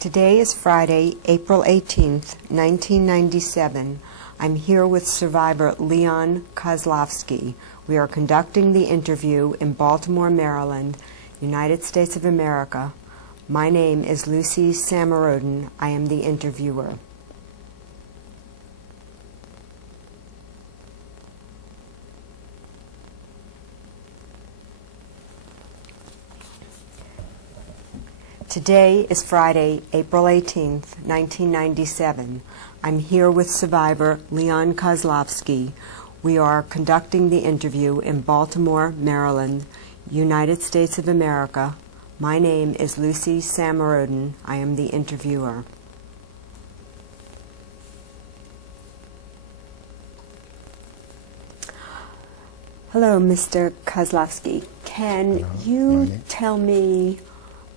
Today is Friday, April 18th, 1997. I'm here with survivor Leon Kozlovsky. We are conducting the interview in Baltimore, Maryland, United States of America. My name is Lucy Samarodin. I am the interviewer. Today is Friday, April 18th, 1997. I'm here with survivor Leon Kozlovsky. We are conducting the interview in Baltimore, Maryland, United States of America. My name is Lucy Samarodin. I am the interviewer. Hello, Mr. Kozlovsky. Can you tell me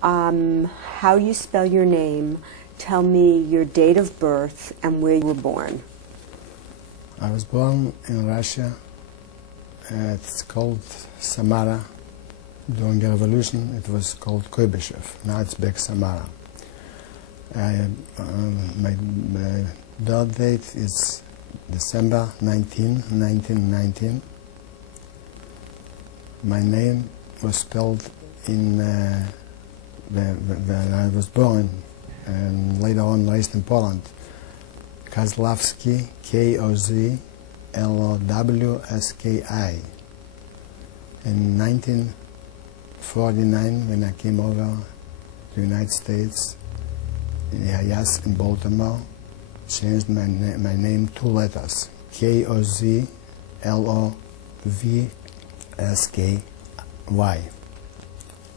how you spell your name, tell me your date of birth, and where you were born? I was born in Russia. It's called Samara. During the revolution, it was called Kuibyshev. Now it's back Samara. My birth date is December 1919. My name was spelled in when I was born and later on raised in Poland. Kozlovsky, Kozlowski. In 1949, when I came over to the United States, in Baltimore, changed my name 2 letters, Kozlovsky.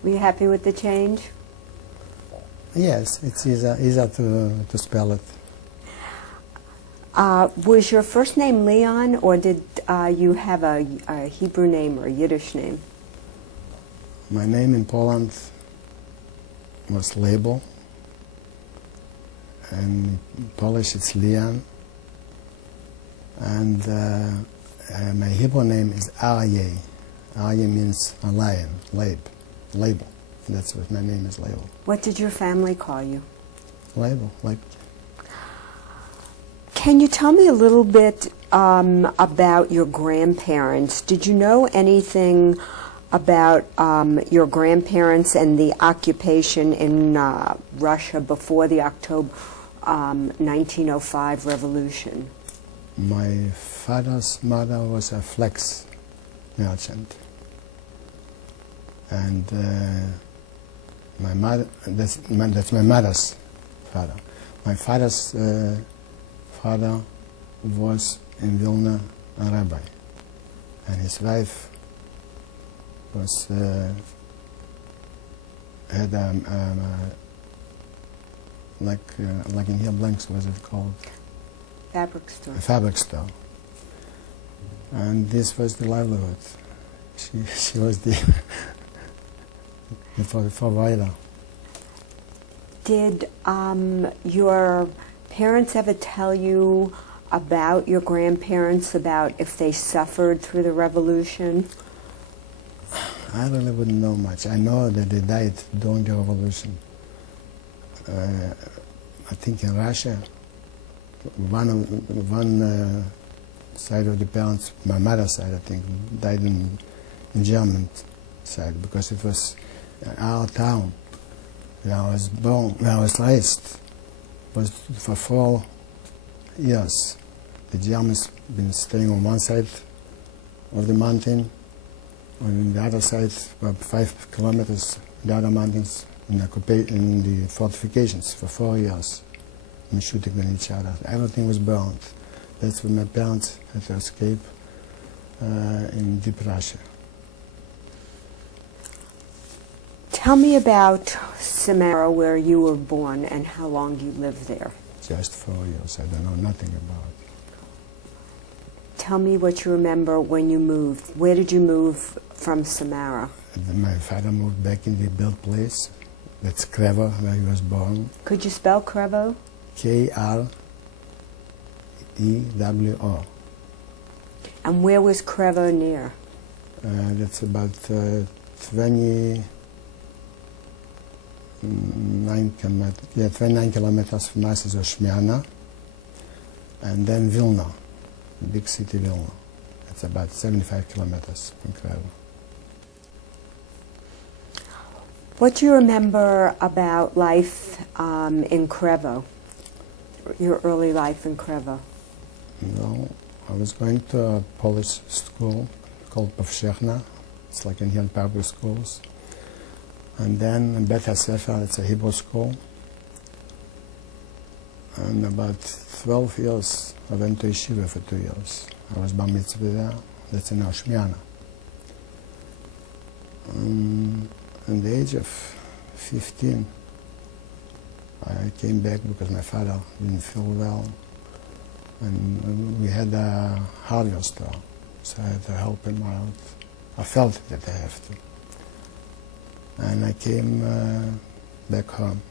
Were you happy with the change? Yes, it's easier to spell it. Was your first name Leon, or did you have a Hebrew name or a Yiddish name? My name in Poland was Label, and in Polish it's Leon, and my Hebrew name is Aryeh. Aryeh means a lion, Label. That's what my name is, Label. What did your family call you? Label. Can you tell me a little bit about your grandparents? Did you know anything about your grandparents and the occupation in Russia before the October 1905 revolution? My father's mother was a flax merchant, and my mother, that's my mother's father. My father's father was in Vilna a rabbi, and his wife was had like in here blanks, what is it called? Fabric store. A fabric store. And this was the livelihood. She was the provider. Did your parents ever tell you about your grandparents, about if they suffered through the revolution? I really wouldn't know much. I know that they died during the revolution. I think in Russia, one side of the parents, my mother's side, I think, died in German side, because it was our town where I was born, where I was raised, was for 4 years. The Germans been staying on one side of the mountain, on the other side, about 5 kilometers, the other mountains, in the fortifications for 4 years, and shooting at each other. Everything was burned. That's when my parents had to escape in deep Russia. Tell me about Samara, where you were born, and how long you lived there. Just 4 years. I don't know nothing about it. Tell me what you remember when you moved. Where did you move from Samara? My father moved back in the birthplace. That's Krevo, where he was born. Could you spell Krevo? Krewo. And where was Krevo near? That's about 20 29 kilometers from us is Oshmiana, and then Vilna, the big city Vilna. It's about 75 kilometers from Krevo. What do you remember about life in Krevo, your early life in Krevo? Well, I was going to a Polish school called Powszechna. It's like in here public schools. And then in Bet HaSefer, it's a Hebrew school. And about 12 years, I went to yeshiva for 2 years. I was bar mitzvah there. That's in Oshmiana. At the age of 15, I came back because my father didn't feel well. And we had a hardware store, so I had to help him out. I felt that I have to. And I came back home.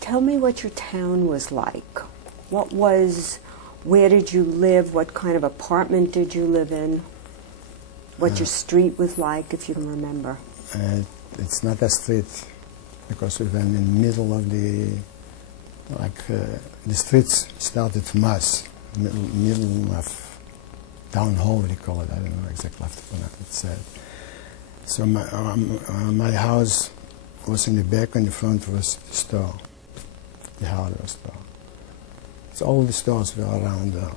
Tell me what your town was like. Where did you live? What kind of apartment did you live in? What your street was like, if you can remember. It's not a street, because we were in the middle of the streets started from us, middle of town hall, we call it. I don't know exactly what it said. So my house was in the back, and the front was the store, the hardware store. So all the stores were around there.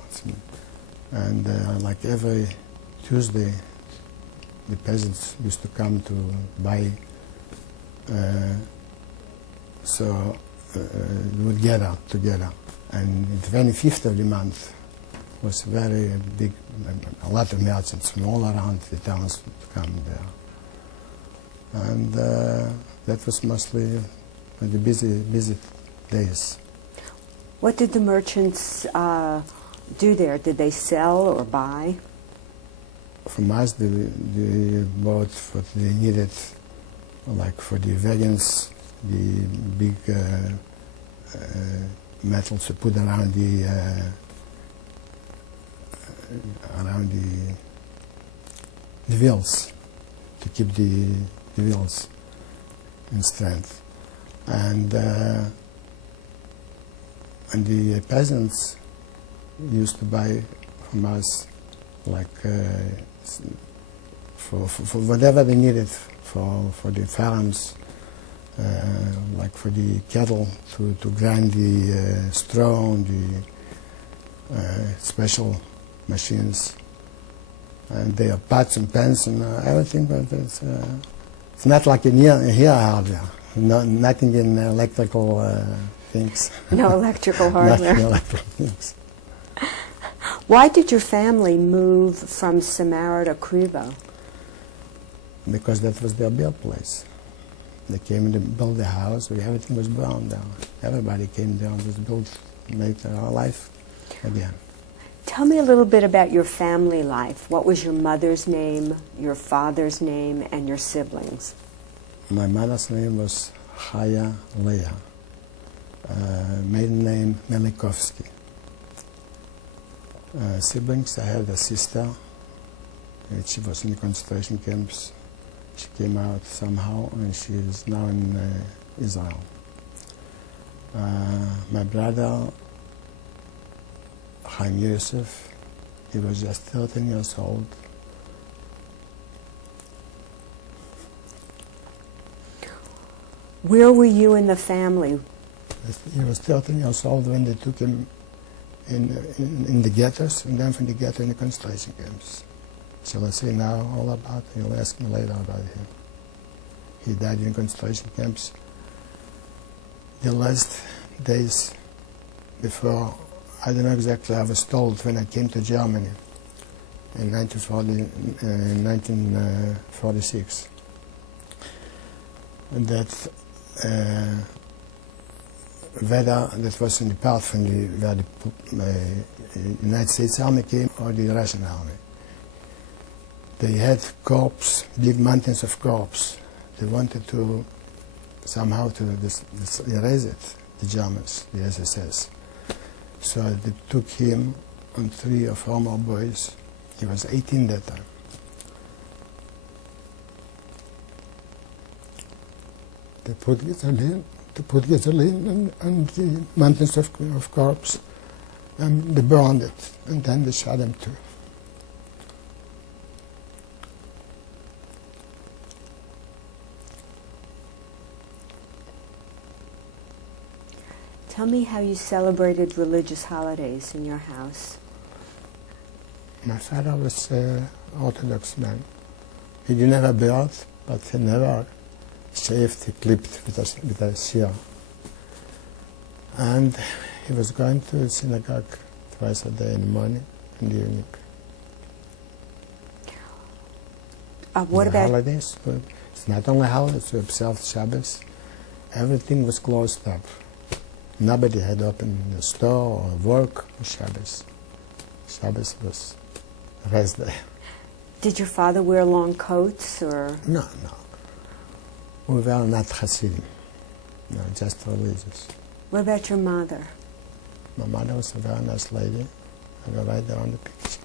And like every Tuesday, the peasants used to come to buy, we would gather together. And the 25th of the month was very big, a lot of merchants from all around the towns would come there. And that was mostly the busy days. What did the merchants do there? Did they sell or buy? From us, they bought what they needed, like for the wagons, the big metals to put around the wheels, to keep the wheels in strength. And the peasants used to buy from us, like for whatever they needed for the farms, like for the cattle to grind the straw, the special machines, and their pots and pans and everything. But it's not like in here hardware. Nothing in electrical things. No electrical hardware. Nothing electrical things. Why did your family move from Samara to Krevo? Because that was their birthplace. They came to build a house where everything was burned down. Everybody came down to build, make our life again. Tell me a little bit about your family life. What was your mother's name, your father's name, and your siblings? My mother's name was Chaya Leah. Maiden name Melikovsky. Siblings, I had a sister. She was in the concentration camps. She came out somehow, and she is now in Israel. My brother, Chaim Yosef, he was just 13 years old. Where were you in the family? He was 13 years old when they took him in the ghettos, and then from the ghetto in the concentration camps. Shall I say now all about it? You'll ask me later about him. He died in concentration camps. The last days before, I don't know exactly, I was told when I came to Germany in 1946 that whether that was in the part from where the United States Army came or the Russian Army. They had corpse, big mountains of corpse. They wanted to somehow to erase it, the Germans, the SSS. So they took him and 3 or 4 more boys. He was 18 that time. They put gasoline and the mountains of corpse, and they burned it, and then they shot them too. Tell me how you celebrated religious holidays in your house. My father was an Orthodox man. He didn't have a beard, but he never shaved, he clipped with a shear. And he was going to the synagogue twice a day, in the morning and the evening. What about holidays? It's not only holidays, we observed Shabbos. Everything was closed up. Nobody had opened the store or work on Shabbos. Shabbos was rest day. Did your father wear long coats or? No. We were not Hasidim. No, just religious. What about your mother? My mother was a very nice lady. I go right there on the picture.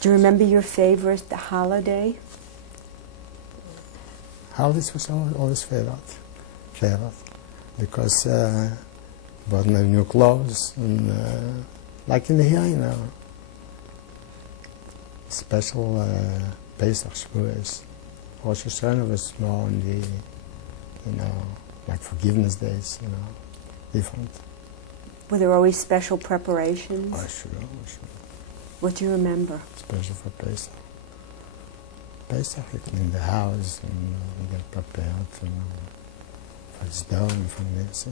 Do you remember your favorite holiday? Holidays was always favorite, because bought my new clothes, and like in here, special Pesach, Shavuos. Rosh Hashanah was more on the, like forgiveness days, different. Were there always special preparations? Oh, sure. What do you remember? Special for Pesach. Pesach, you clean the house and you get prepared for its dough and for this.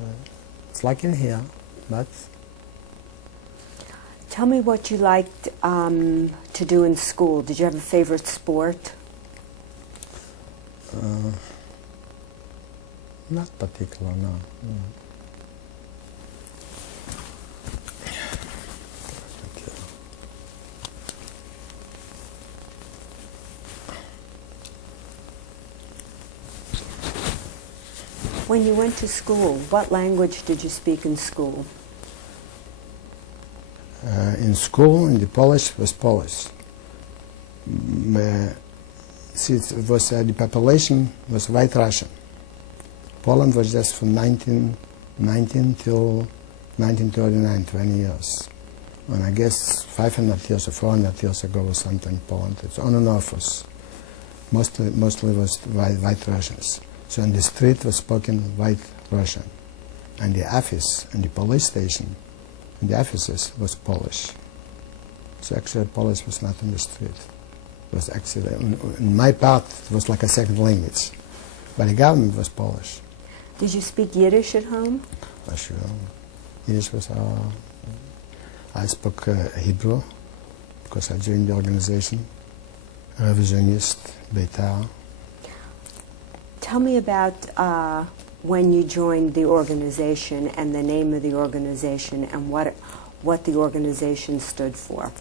It's like in here, but... Tell me what you liked to do in school. Did you have a favorite sport? Not particular, no. When you went to school, what language did you speak in school? In school, in the Polish, was Polish. Since it was the population was White Russian. Poland was just from 1919 till 1939, 20 years. And I guess 500 years or 400 years ago was something in Poland. It's on and off was mostly was White Russians. So on the street was spoken White Russian. And the office and the police station and the offices was Polish. So actually Polish was not on the street. It was actually, in my part, it was like a second language. But the government was Polish. Did you speak Yiddish at home? Sure. Yiddish was I spoke Hebrew because I joined the organization, revisionist, Beitar. Tell me about when you joined the organization and the name of the organization and what the organization stood for.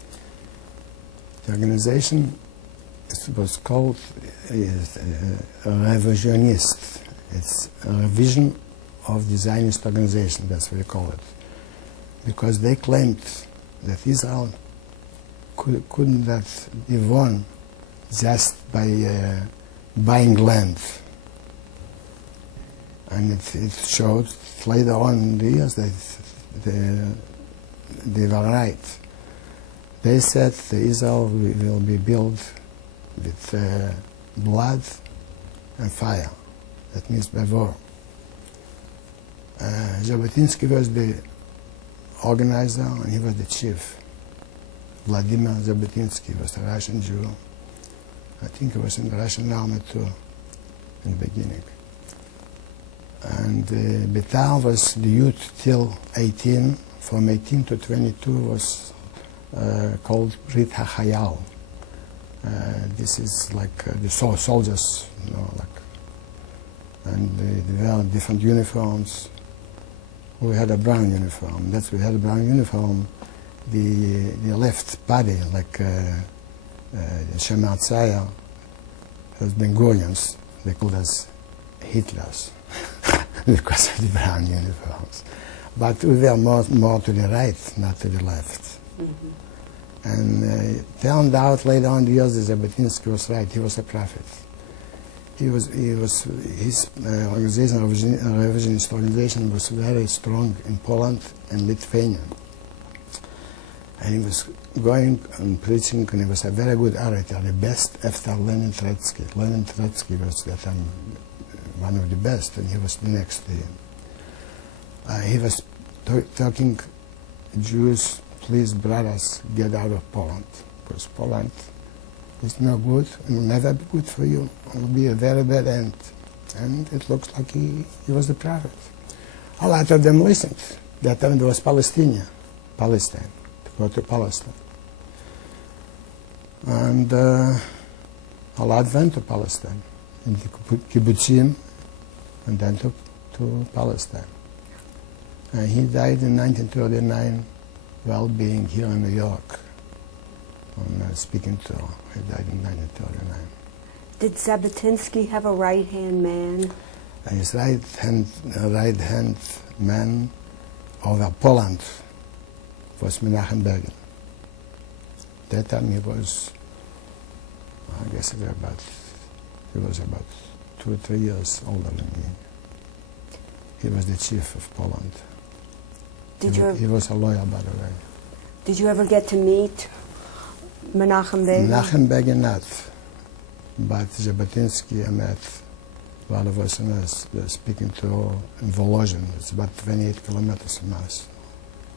The organization was called revisionist. It's a revision of the Zionist organization, that's what they call it. Because they claimed that Israel couldn't have be won just by buying land. And it showed later on in the years that they were right. They said that Israel will be built with blood and fire. That means by war. Jabotinsky was the organizer and he was the chief. Vladimir Jabotinsky was a Russian Jew. I think he was in the Russian army too in the beginning. And Beitar was the youth till 18. From 18 to 22 was called Brit HaChayal. This is like the soldiers, and they wear different uniforms. We had a brown uniform. We had a brown uniform. The left body, like Shemar Tzaya, was Ben-Gurion's. They called us Hitlers because of the brown uniforms. But we were more to the right, not to the left. Mm-hmm. And it turned out later on in the years that Jabotinsky was right. He was a prophet. his organization, revisionist organization, was very strong in Poland and Lithuania. And he was going and preaching, and he was a very good orator, the best after Lenin Trotsky. Lenin Trotsky was that time one of the best, and he was the next to him. He was talking, Jews, please, brothers, get out of Poland, because Poland is no good, it will never be good for you. It will be a very bad end. And it looks like he was the prophet. A lot of them listened. That time there was Palestine, to go to Palestine. And a lot went to Palestine, in the kibbutzim, and then to Palestine. And he died in 1939 while being here in New York on a speaking tour. He died in 1939. Did Zabotinsky have a right-hand man? And his right-hand man over Poland was Menachem Begin. That time he was, I guess he was about 2 or 3 years older than me. He was the chief of Poland. He was a lawyer, by the way. Did you ever get to meet Menachem Begin? Menachem Begin not, but Zabotinsky I met while I was in a speaking tour in Volozhin. It's about 28 kilometers from us.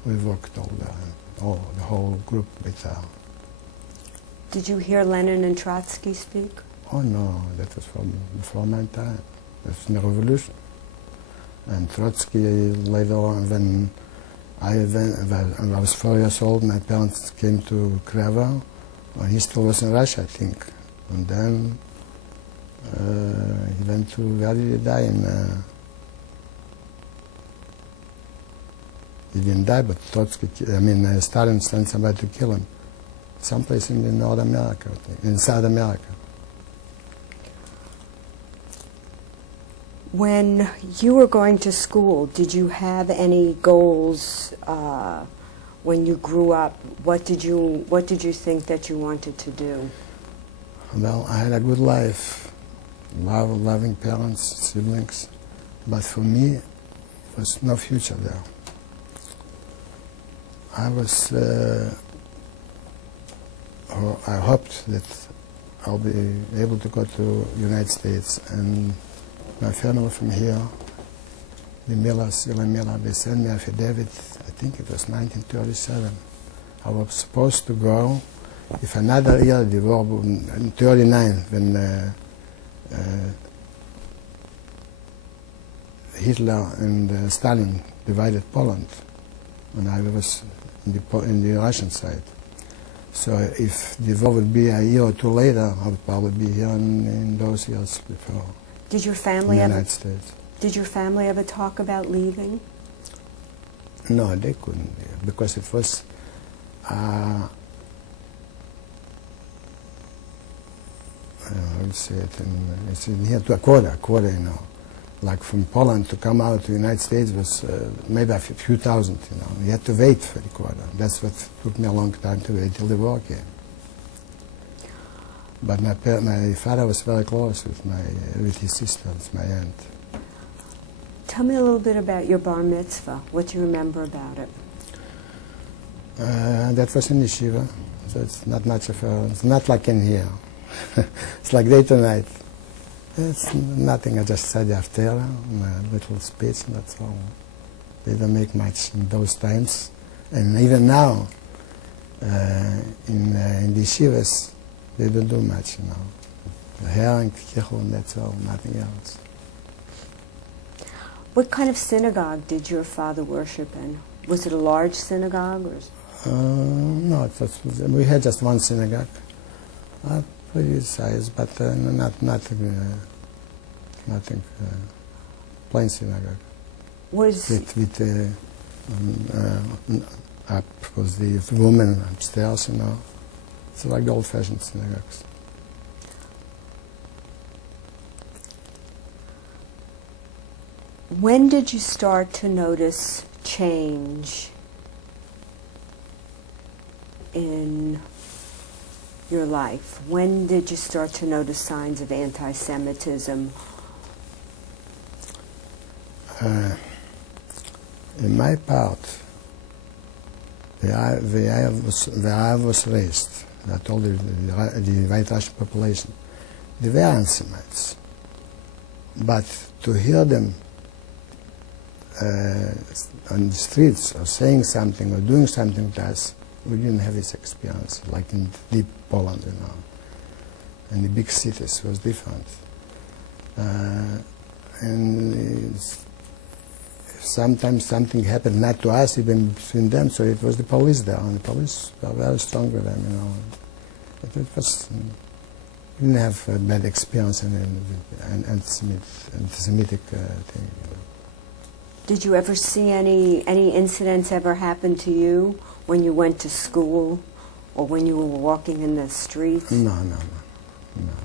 We walked the whole group with her. Did you hear Lenin and Trotsky speak? Oh no, that was before my time. That was in the revolution. And Trotsky later on, when I was 4 years old, my parents came to Krevo, and he still was in Russia, I think. And then he went to, where did he die? He didn't die, but Stalin sent somebody to kill him. Someplace in North America, I think, in South America. When you were going to school, did you have any goals when you grew up? What did you think that you wanted to do? Well, I had a good life, loving parents, siblings, but for me, there was no future there. I hoped that I'll be able to go to the United States, and my family from here, the Millers, they sent me affidavit, I think it was 1937. I was supposed to go, if another year, the war, in 39, when Hitler and Stalin divided Poland, and I was in the Russian side. So if the war would be a year or two later, I would probably be here in those years before. Did your family ever talk about leaving? No, they couldn't, because it was I would say it's near to a quarter, you know. Like from Poland to come out to the United States was maybe a few thousand, you know. You had to wait for the quarter. That's what took me a long time to wait till the war came. But my father was very close with his sisters, my aunt. Tell me a little bit about your bar mitzvah. What do you remember about it? That was in yeshiva, so it's not much of it's not like in here. It's like day to night. It's nothing, I just said after a little speech, and that's all. They don't make much in those times. And even now, in the yeshivas, they don't do much, you know. The hair and kichel, and that's all, nothing else. What kind of synagogue did your father worship in? Was it a large synagogue? Or? No, we had just one synagogue. Pretty size, but nothing plain synagogue. Was up was the woman upstairs, you know. It's like the old-fashioned synagogues. When did you start to notice change in, your life? When did you start to notice signs of anti-Semitism? In my part, where I was raised, I told you the white Russian population, they were anti-Semites. But to hear them on the streets or saying something or doing something to us, we didn't have this experience, like in deep Poland, you know. And the big cities was different. And sometimes something happened not to us, even between them, so it was the police there, and the police were very strong with them, you know. It was, we didn't have a bad experience in an anti-Semitic thing. You know. Did you ever see any incidents ever happen to you when you went to school or when you were walking in the streets? No,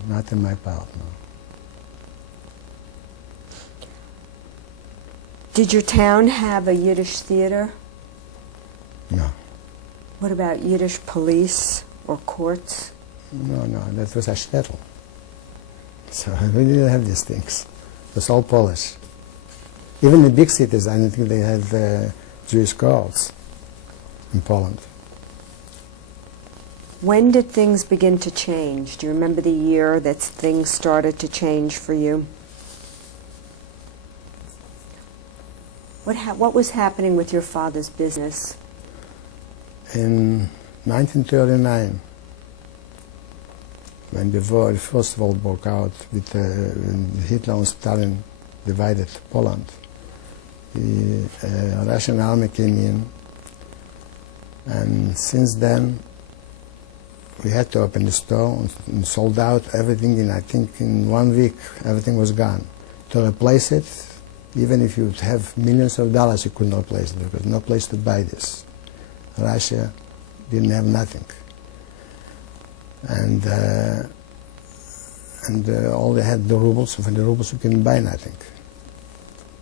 not in my part, no. Did your town have a Yiddish theater? No. What about Yiddish police or courts? No, that was a shtetl. So we didn't have these things. It was all Polish. Even in big cities, I don't think they had Jewish courts in Poland. When did things begin to change? Do you remember the year that things started to change for you? What was happening with your father's business? In 1939, when the First World War broke out, with Hitler and Stalin divided Poland, the Russian army came in, and since then we had to open the store and sold out everything in, I think, in 1 week everything was gone. To replace it, even if you would have millions of dollars, you couldn't replace it because no place to buy this. Russia didn't have nothing. And all they had the rubles, and for the rubles you couldn't buy nothing.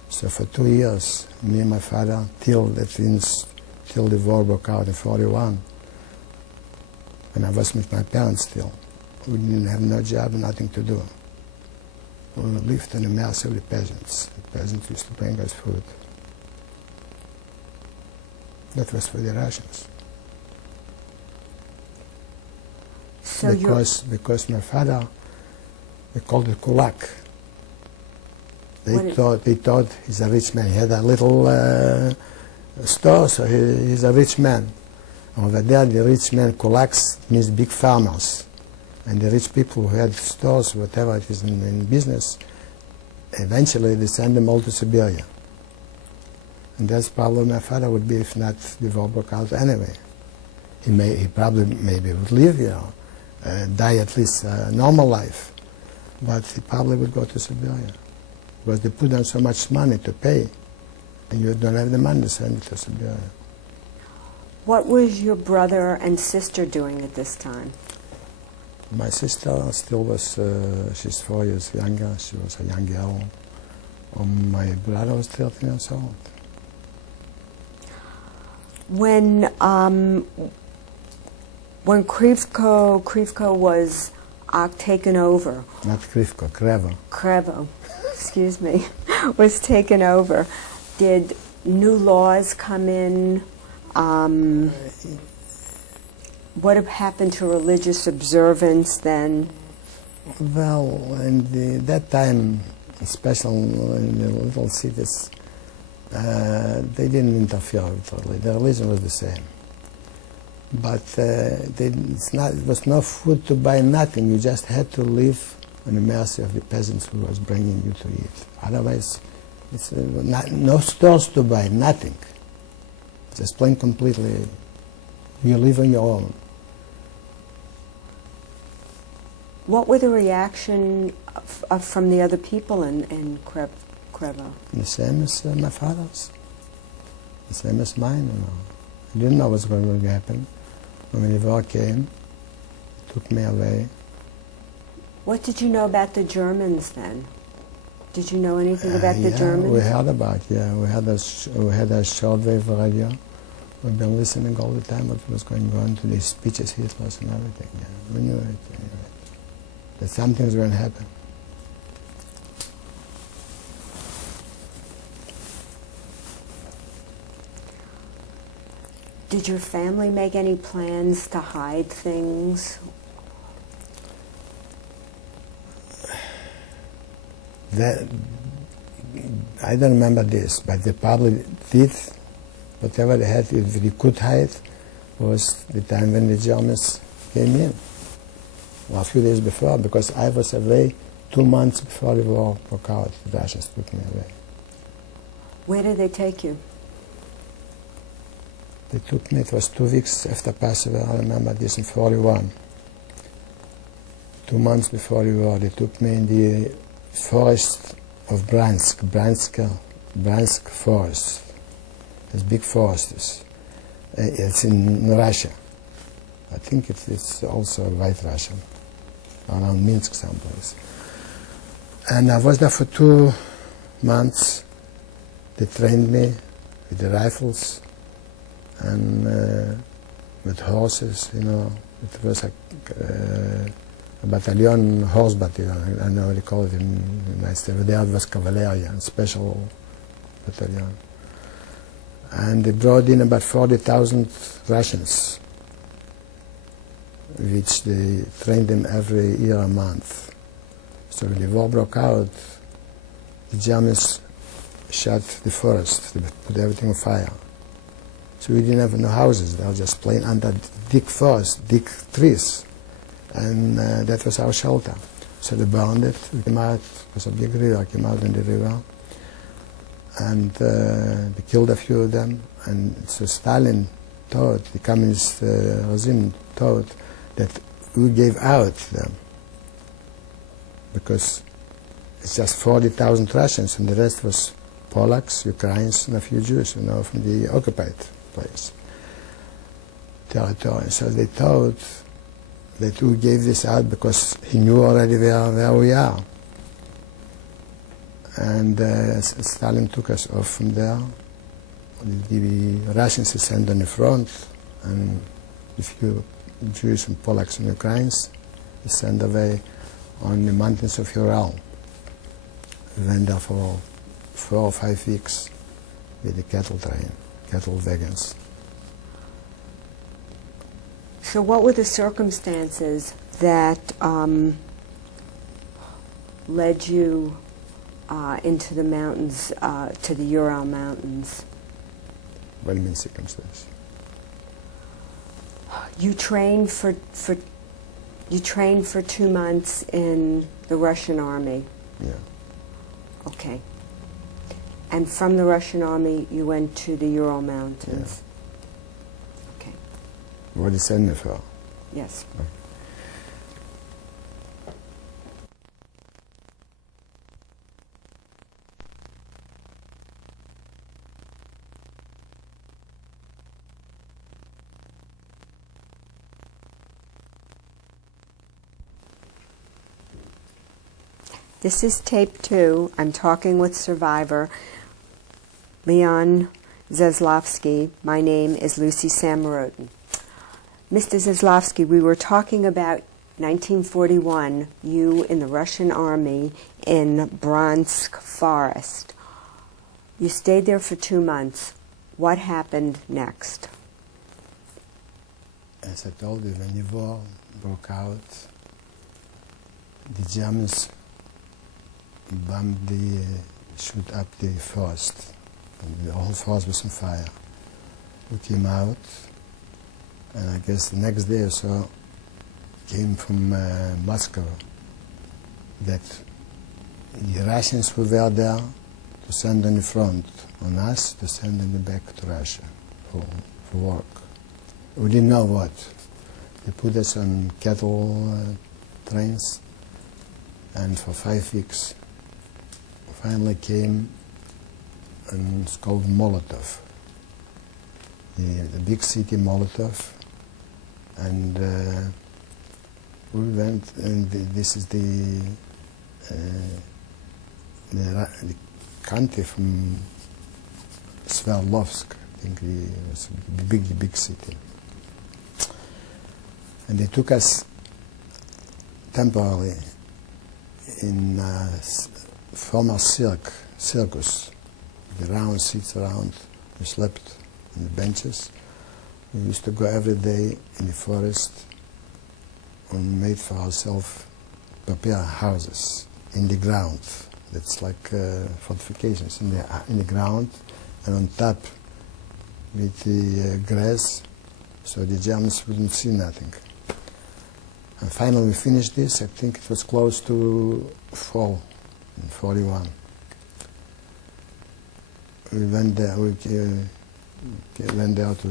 So for 2 years, me and my father, till the war broke out in 41, when I was with my parents still, we didn't have no job, nothing to do. We lived on the mercy of the peasants. The peasants used to bring us food. That was for the Russians. So because my father, they called it kulak. They thought he's a rich man. He had a little store, so he's a rich man. Over there, the rich man kulaks means big farmers. And the rich people who had stores, whatever it is in business, eventually they send them all to Siberia. And that's probably my father would be if not the war broke out anyway. He probably maybe would live, you know, die at least a normal life, but he probably would go to Siberia because they put down so much money to pay, and you don't have the money to send it to Siberia. What was your brother and sister doing at this time? My sister still was, she's 4 years younger, she was a young girl. My brother was 13 years old. When Krivko was taken over. Not Krivko, Krevo. Krevo, excuse me, was taken over. Did new laws come in? What happened to religious observance then? Well, in that time, especially in the little cities, they didn't interfere with religion. The religion was the same. But it was no food to buy, nothing. You just had to live on the mercy of the peasants who was bringing you to eat. Otherwise, it's no stores to buy, nothing. Just plain completely, you live on your own. What were the reaction from the other people in Krevo? The same as my father's. The same as mine, you know. I didn't know what was going to happen. When the war came, it took me away. What did you know about the Germans then? Did you know anything about the Germans? We heard about, we had a shortwave radio We've been listening all the time what was going on to these speeches, Hitler's and everything. Yeah. We knew it anyway. That something's going to happen. Did your family make any plans to hide things? I don't remember this, but they probably did whatever they had, if they could hide, was the time when the Germans came in. Well, a few days before, because I was away 2 months before the war broke out. The Russians took me away. Where did they take you? They took me, it was 2 weeks after Passover, I remember this, in 41. 2 months before the war, they took me in the forest of Bransk forest. There's big forests. It's in Russia. I think it's also White Russia, around Minsk someplace. And I was there for 2 months. They trained me with the rifles and with horses, you know. It was a battalion, horse battalion, I know what they call it in the United States. There was cavalry, a special battalion. And they brought in about 40,000 Russians, which they trained them every year a month. So when the war broke out, the Germans shut the forest, they put everything on fire. So we didn't have no houses, they were just plain under thick forest, thick trees. And that was our shelter. So they burned it, we came out, it was a big river, came out in the river. And they killed a few of them. And so Stalin thought, the communist regime thought that we gave out them. Because it's just 40,000 Russians and the rest was Polacks, Ukrainians, and a few Jews, you know, from the occupied place, territory. So they thought that we gave this out because he knew already where we are. And Stalin took us off from there. The Russians he sent on the front, and a few Jews and Polacks and Ukrainians he sent away on the mountains of Ural. We went there for 4 or 5 weeks with the cattle train, cattle wagons. So what were the circumstances that led you into the mountains, to the Ural Mountains? What do you mean circumstances? You trained for 2 months in the Russian army. Yeah. Okay. And from the Russian army, you went to the Ural Mountains. Yeah. Okay. What did you send me for? Yes. Okay. This is tape 2. I'm talking with survivor Leon Kozlovsky. My name is Lucy Samarodin. Mr. Kozlovsky, we were talking about 1941, you in the Russian army in Bransk Forest. You stayed there for 2 months. What happened next? As I told you, when the war broke out, the Germans bombed shoot up the forest. And the whole forest was on fire. We came out, and I guess the next day or so came from Moscow that the Russians who were there to send on the front on us, to send them back to Russia for work. We didn't know what. They put us on cattle trains, and for 5 weeks finally came, and it's called Molotov, the big city Molotov, and we went, and this is the country from Sverdlovsk, think it was a big city. And they took us temporarily in former circus, the round seats around. We slept on the benches. We used to go every day in the forest and made for ourselves, prepare houses in the ground. That's like fortifications in the ground, and on top with the grass, so the Germans wouldn't see nothing. And finally we finished this. I think it was close to fall in 41. We went there. We went there to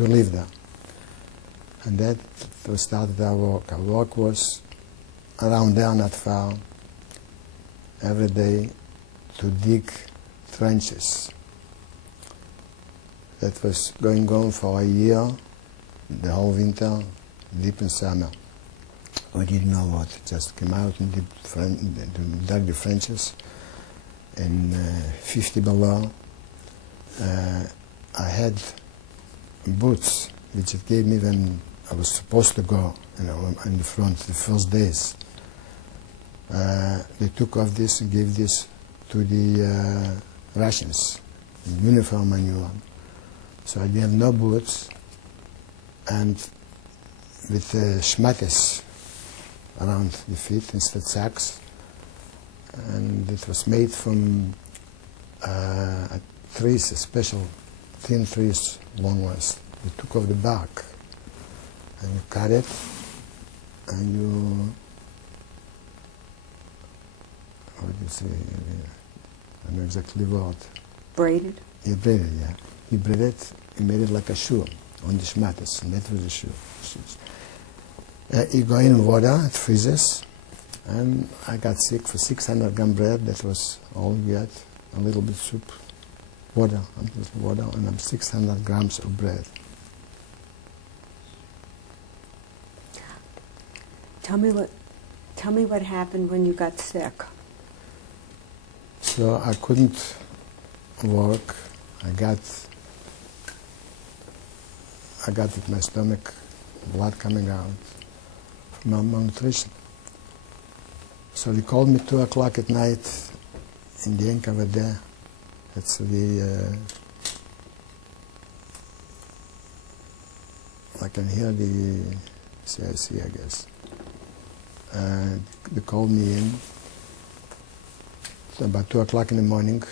live there, and that started our work. Our work was around there, not far, every day to dig trenches. That was going on for a year, the whole winter, deep in summer. We didn't know what, just came out and dug the trenches. And 50 below, I had boots, which it gave me when I was supposed to go, in the front, the first days. They took off this and gave this to the Russians, uniform manual. So I had no boots, and with schmattes around the feet instead socks, and it was made from trees, special thin trees, long ones. You took off the bark and you cut it, and you, what do you say? I don't know exactly what. Braided? You braided, yeah. You braided it, you made it like a shoe on the schmattes, and that was the shoe. You go in water, it freezes, and I got sick for 600 gram bread. That was all we had, a little bit soup, water, and 600 grams of bread. Tell me what happened when you got sick. So I couldn't work. I got with my stomach blood coming out from malnutrition. So they called me 2 o'clock at night in the NKVD. That's the I can hear the CIC, I guess. They called me in about 2 o'clock in the morning,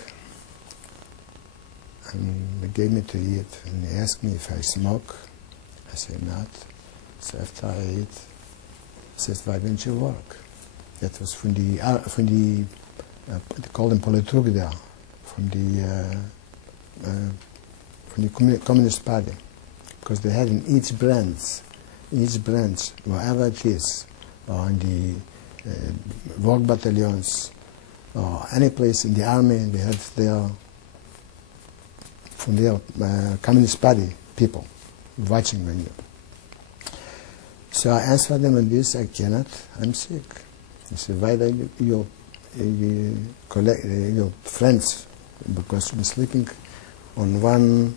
and they gave me to eat, and they asked me if I smoke. I said not. So after I ate, he says, why don't you work? That was from the they called them Politruk there, from the Communist Party, because they had in each branch, wherever it is, or in the work battalions, or any place in the army, they had their, from their Communist Party people watching me. So I answered them on this, I cannot, I'm sick. He said, why don't your friends, because we're sleeping on one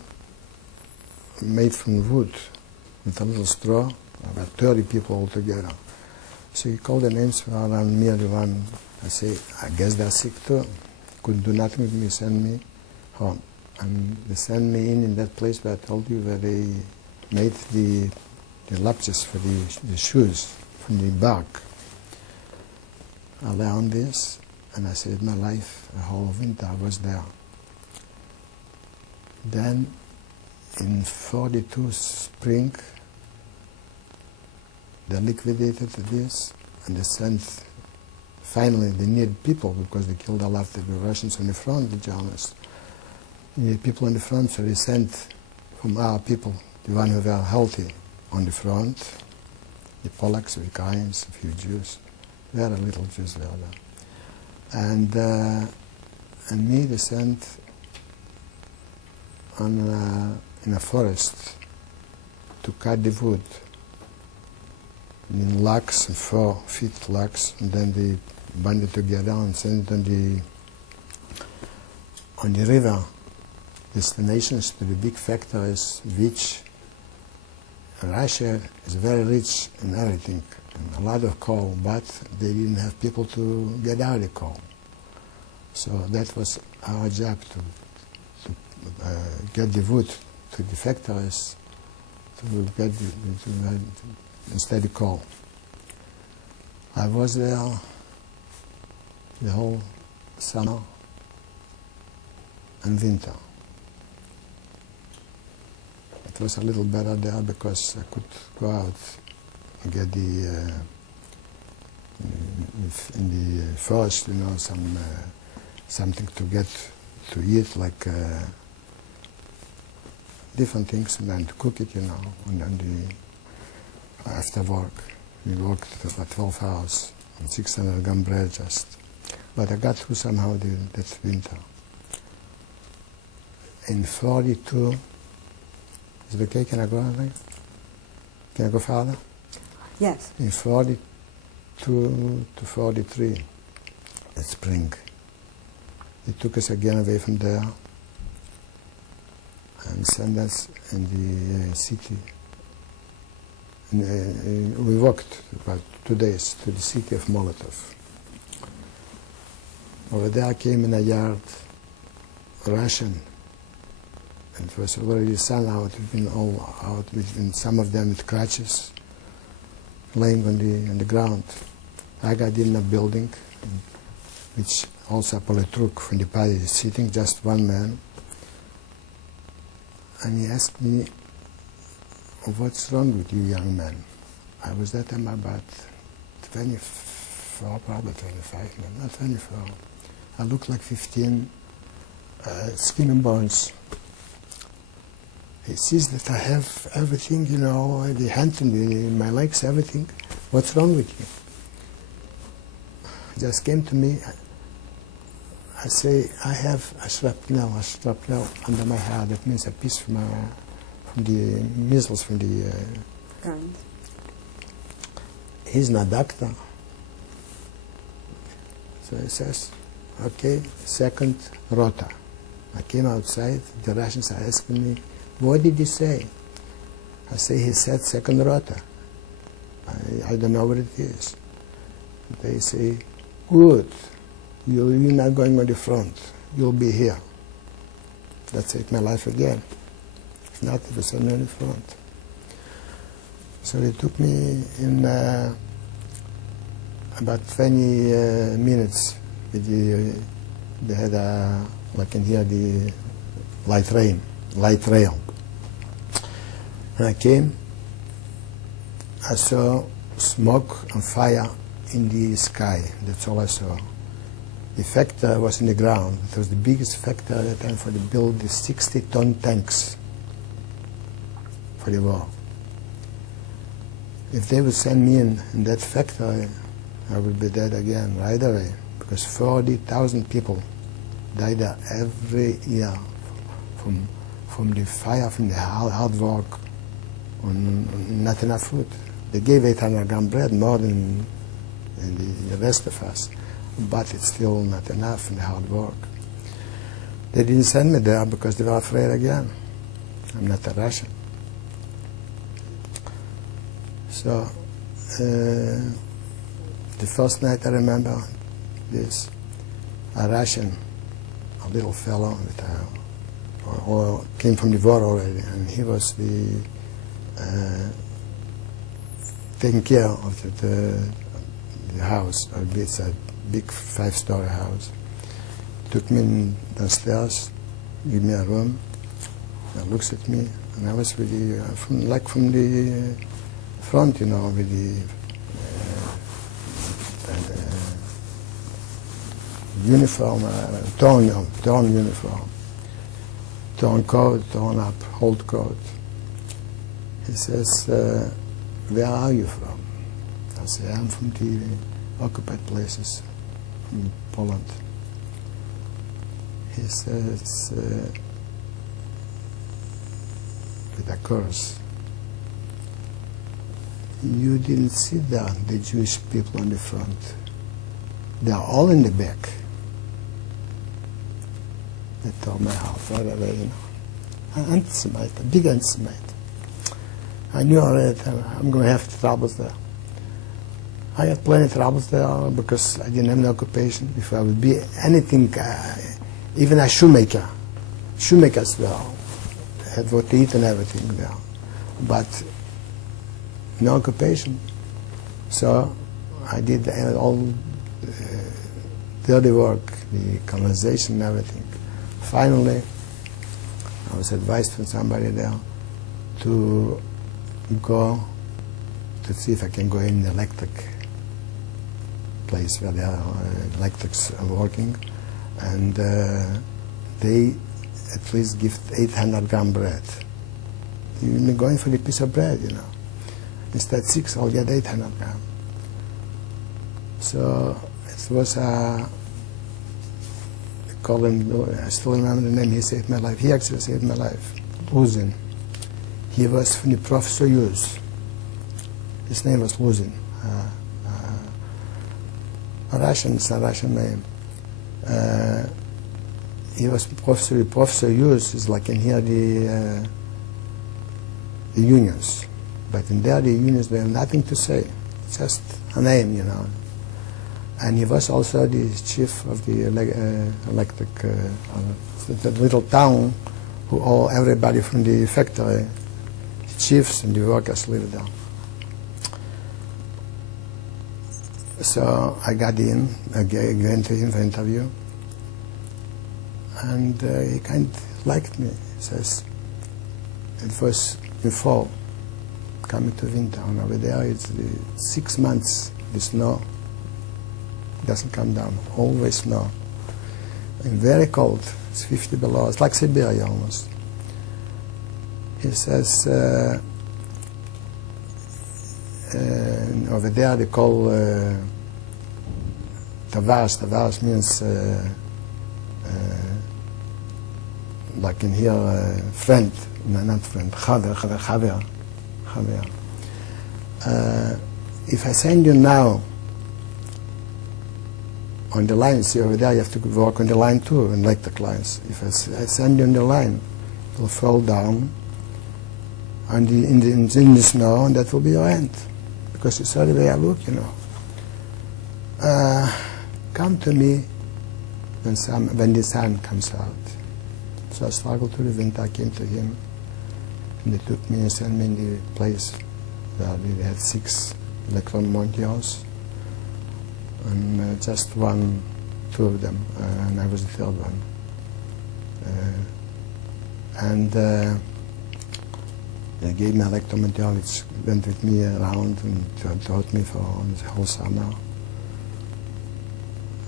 made from wood with a little straw, about 30 people all together. So he called the names around me, the one. I say, I guess they're sick too. Couldn't do nothing with me, send me home. And they sent me in that place where I told you, where they made the latches for the shoes from the bark. I lay on this, and I saved my life. A whole winter I was there. Then, in 42 spring, they liquidated this, and they sent, finally they needed people, because they killed a lot of the Russians on the front, the Germans. They needed people on the front, so they sent from our people, the ones who were healthy on the front, the Polacks, the Ukrainians, a few Jews, very little Jews there. And me they sent on in a forest to cut the wood in logs, 4 feet logs, and then they bind it together and send it on the river destinations, to the big factories, which Russia is very rich in everything, and a lot of coal, but they didn't have people to get out the coal. So that was our job, to get the wood to the factories, to get instead of coal. I was there the whole summer and winter. It was a little better there because I could go out and get the in the forest, something to get to eat, like different things, and then to cook it, and then after work. We worked for 12 hours on 600 gram bread just. But I got through somehow that winter. In 42, is it okay? Can I go? Can I go farther? Yes. In 42 to 43, it's spring. They took us again away from there and sent us in the city. We walked about 2 days to the city of Molotov. Over there came in a yard Russian. And it was already sun out, we've been all out, and some of them with crutches, laying on the ground. I got in a building, which also a politruk from the party is sitting, just one man. And he asked me, "What's wrong with you, young man?" I was that time about 24, probably 25, not 24. I looked like 15, skin and bones. He sees that I have everything, the hand and my legs, everything. What's wrong with you? He just came to me. I say, I have a shrapnel under my head. That means a piece from the missiles, from the Guns. He's not a doctor. So he says, okay, second rota. I came outside, the Russians are asking me, what did he say? I say, he said second rota. I don't know what it is. They say, good, you're not going on the front, you'll be here. That saved my life again. If not, it was on the front. So they took me in about 20 minutes. They had like in here, the light rail. And I came, I saw smoke and fire in the sky. That's all I saw. The factory was in the ground. It was the biggest factory at the time for the build the 60-ton tanks for the war. If they would send me in that factory, I would be dead again right away, because 40,000 people died there every year from the fire, from the hard work, on not enough food. They gave 800 gram bread, more than the rest of us, but it's still not enough from the hard work. They didn't send me there because they were afraid again. I'm not a Russian. So the first night I remember this, a Russian, a little fellow with or came from the war already, and he was taking care of the house. It's a big 5-story house. Took me downstairs, gave me a room, and looks at me, and I was with from the front, with the uniform, torn uniform, torn coat, torn up, old coat. He says, where are you from? I say, I'm from the occupied places, from Poland. He says, with a curse, you didn't see the Jewish people on the front. They are all in the back. That tore my heart right away, an anti-Semite, a big anti-Semite. I knew already that I'm going to have troubles there. I had plenty of troubles there because I didn't have no occupation. If I would be anything, even a shoemaker, shoemakers there had what to eat and everything there, but no occupation. So I did all dirty work, the colonization and everything. Finally, I was advised from somebody there to go to see if I can go in the electric place where the electrics are working, and they at least give 800 gram bread. You're going for the piece of bread, you know. Instead 6, I'll get 800 gram. So it was I call him, I still remember the name, he saved my life. He actually saved my life. Luzin. He was from the Professor Yuz. His name was Luzin. It's a Russian name. He was Professor Yuz is like in here the unions. But in there the unions, they have nothing to say. It's just a name, you know. And he was also the chief of the electric, the little town who all everybody from the factory, the chiefs and the workers lived there. So I got in, I went to him for interview, and he kind of liked me. He says, it was in fall, coming to winter, and over there it's 6 months, the snow doesn't come down, always snow. And very cold, it's 50 below, it's like Siberia almost. He says, over there they call Tavash. Tavash means like in here friend, no, not friend, Chaver. If I send you now on the line, see over there you have to work on the line too, and electric lines. If I send you on the line, it will fall down in the snow, and that will be your end. Because it's the way I look, you know. Come to me when the sun comes out. So I struggled through the winter, I came to him, and they took me and sent me in the place where they had 6 electron Montios, and just 2 of them, and I was the 3rd one. They gave me electromontier, which went with me around and taught me for the whole summer.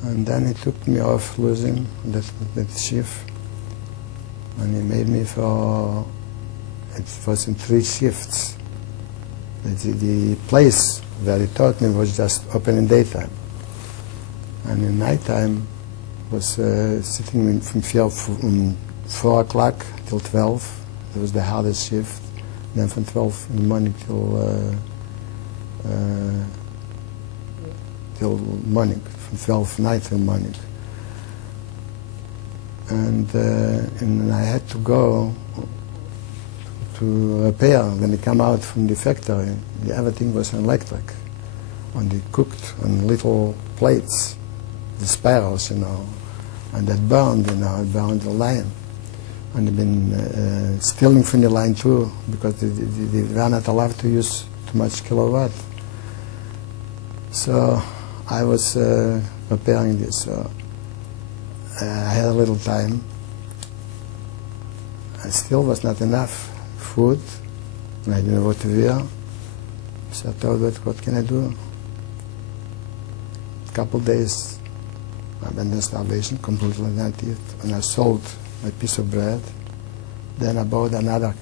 And then he took me off losing that shift, and he made me for, it was in 3 shifts. The place where he taught me was just open in daytime. And in nighttime was sitting from 4 o'clock till 12. It was the hardest shift. Then from 12 in the morning till morning, from 12 night till morning. And I had to go to repair. When they come out from the factory, everything was electric. And they cooked on little plates, the spirals, you know, and that burned, you know, it burned the line. And they've been stealing from the line too, because they were not allowed to use too much kilowatt. So I was preparing this. So I had a little time. It still was not enough food, and I didn't know what to wear. So I thought, what can I do? A couple days, I went in starvation, completely native, and I sold my piece of bread. Then I bought another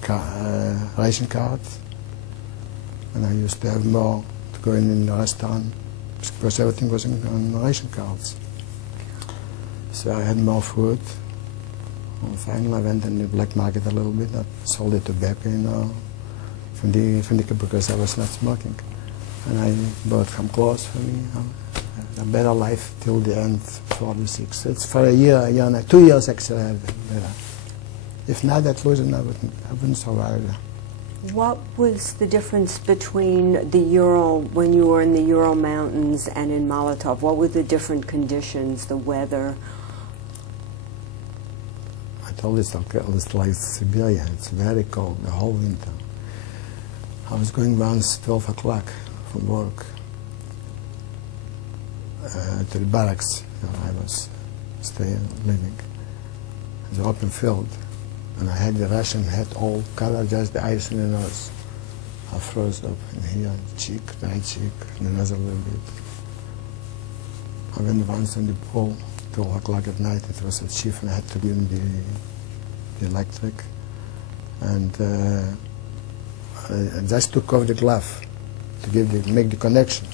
ration card, and I used to have more to go in the restaurant because everything was on ration cards. So I had more food. And finally, I went in the black market a little bit. I sold the tobacco, you know, from the because I was not smoking, and I bought some clothes for me. A better life till the end, 46. It's for a year and 2 years actually. I had better. If not that losing, I wouldn't survive. What was the difference between the Ural, when you were in the Ural Mountains, and in Molotov? What were the different conditions, the weather? I told you it's like Siberia. It's very cold the whole winter. I was going once 12 o'clock from work to the barracks where I was living. It's an open field. And I had the Russian hat all covered, just the ice in the nose. I froze up in here, cheek, right cheek, and another little bit. I went once in the pool, 12 o'clock at night. It was a chief, and I had to give him the electric. And I just took off the glove to make the connection.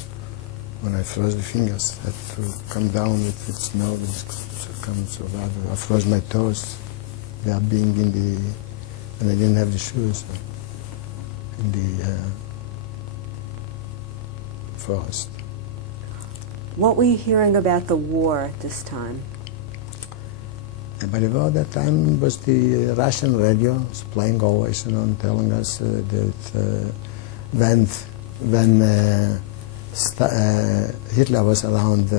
When I froze the fingers, I had to come down with the snow. I froze my toes. They are being and I didn't have the shoes in the forest. What were you hearing about the war at this time? By the war at that time was the Russian radio was playing always, telling us that when Hitler was around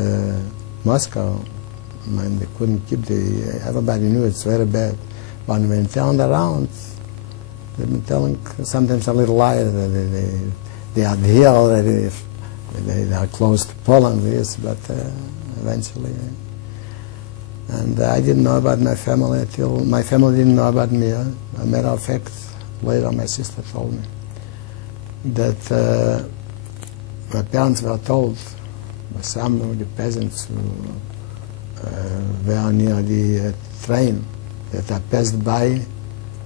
Moscow, and they couldn't keep everybody knew it's very bad. But when they turned around, they've been telling sometimes a little lie that they are here already, they are close to Poland, yes, but eventually. And I didn't know about my family until my family didn't know about me. As a matter of fact, later my sister told me that my parents were told by some of the peasants who were near the train that I passed by.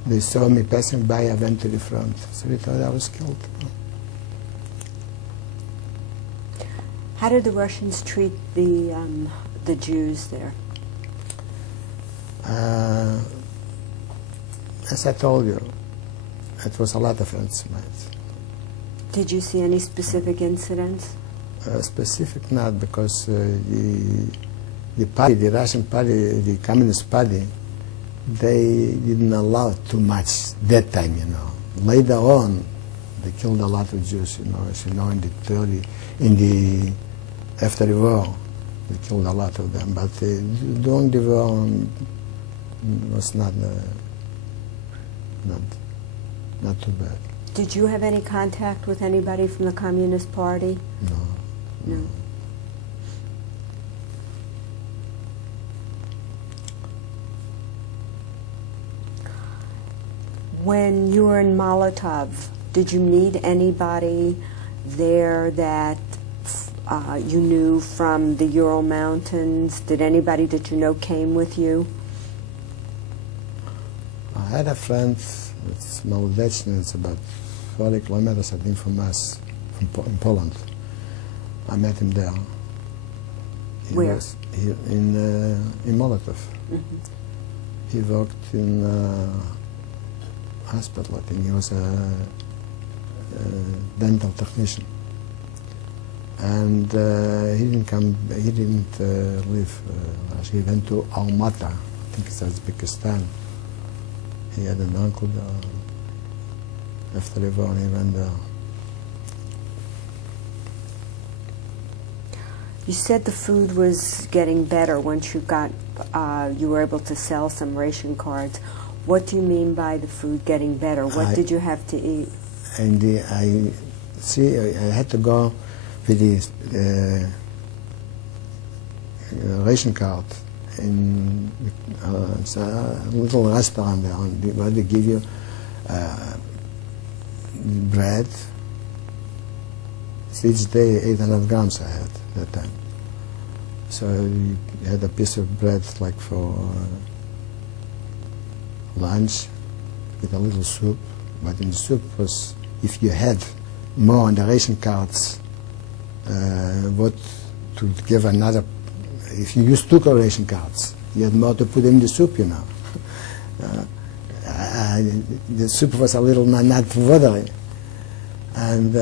They saw me passing by, I went to the front. So they thought I was killed. How did the Russians treat the Jews there? As I told you, it was a lot of incidents. Did you see any specific incidents? Specific not, because the party, the Russian party, the Communist Party, they didn't allow too much that time, Later on, they killed a lot of Jews, as you know, after the war, they killed a lot of them. But during the war, was not too bad. Did you have any contact with anybody from the Communist Party? No. When you were in Molotov, did you meet anybody there that you knew from the Ural Mountains? Did anybody that you know came with you? I had a friend, it's Molodechny, it's about 40 kilometers, I think, from us, in Poland. I met him there. Where? In Molotov. Mm-hmm. He worked in hospital, I think. He was a dental technician. And he didn't live. He went to Almaty, I think it's Uzbekistan. He had an uncle there. After the war, he went there. You said the food was getting better once you were able to sell some ration cards. What do you mean by the food getting better? What did you have to eat? And I had to go with the ration card in a little restaurant there, where they give you bread. Each day 800 grams I had that time. So you had a piece of bread like for lunch with a little soup. But in the soup was, if you had more on the ration cards, what to give another, if you used 2 ration cards, you had more to put in the soup, the soup was a little not watery. And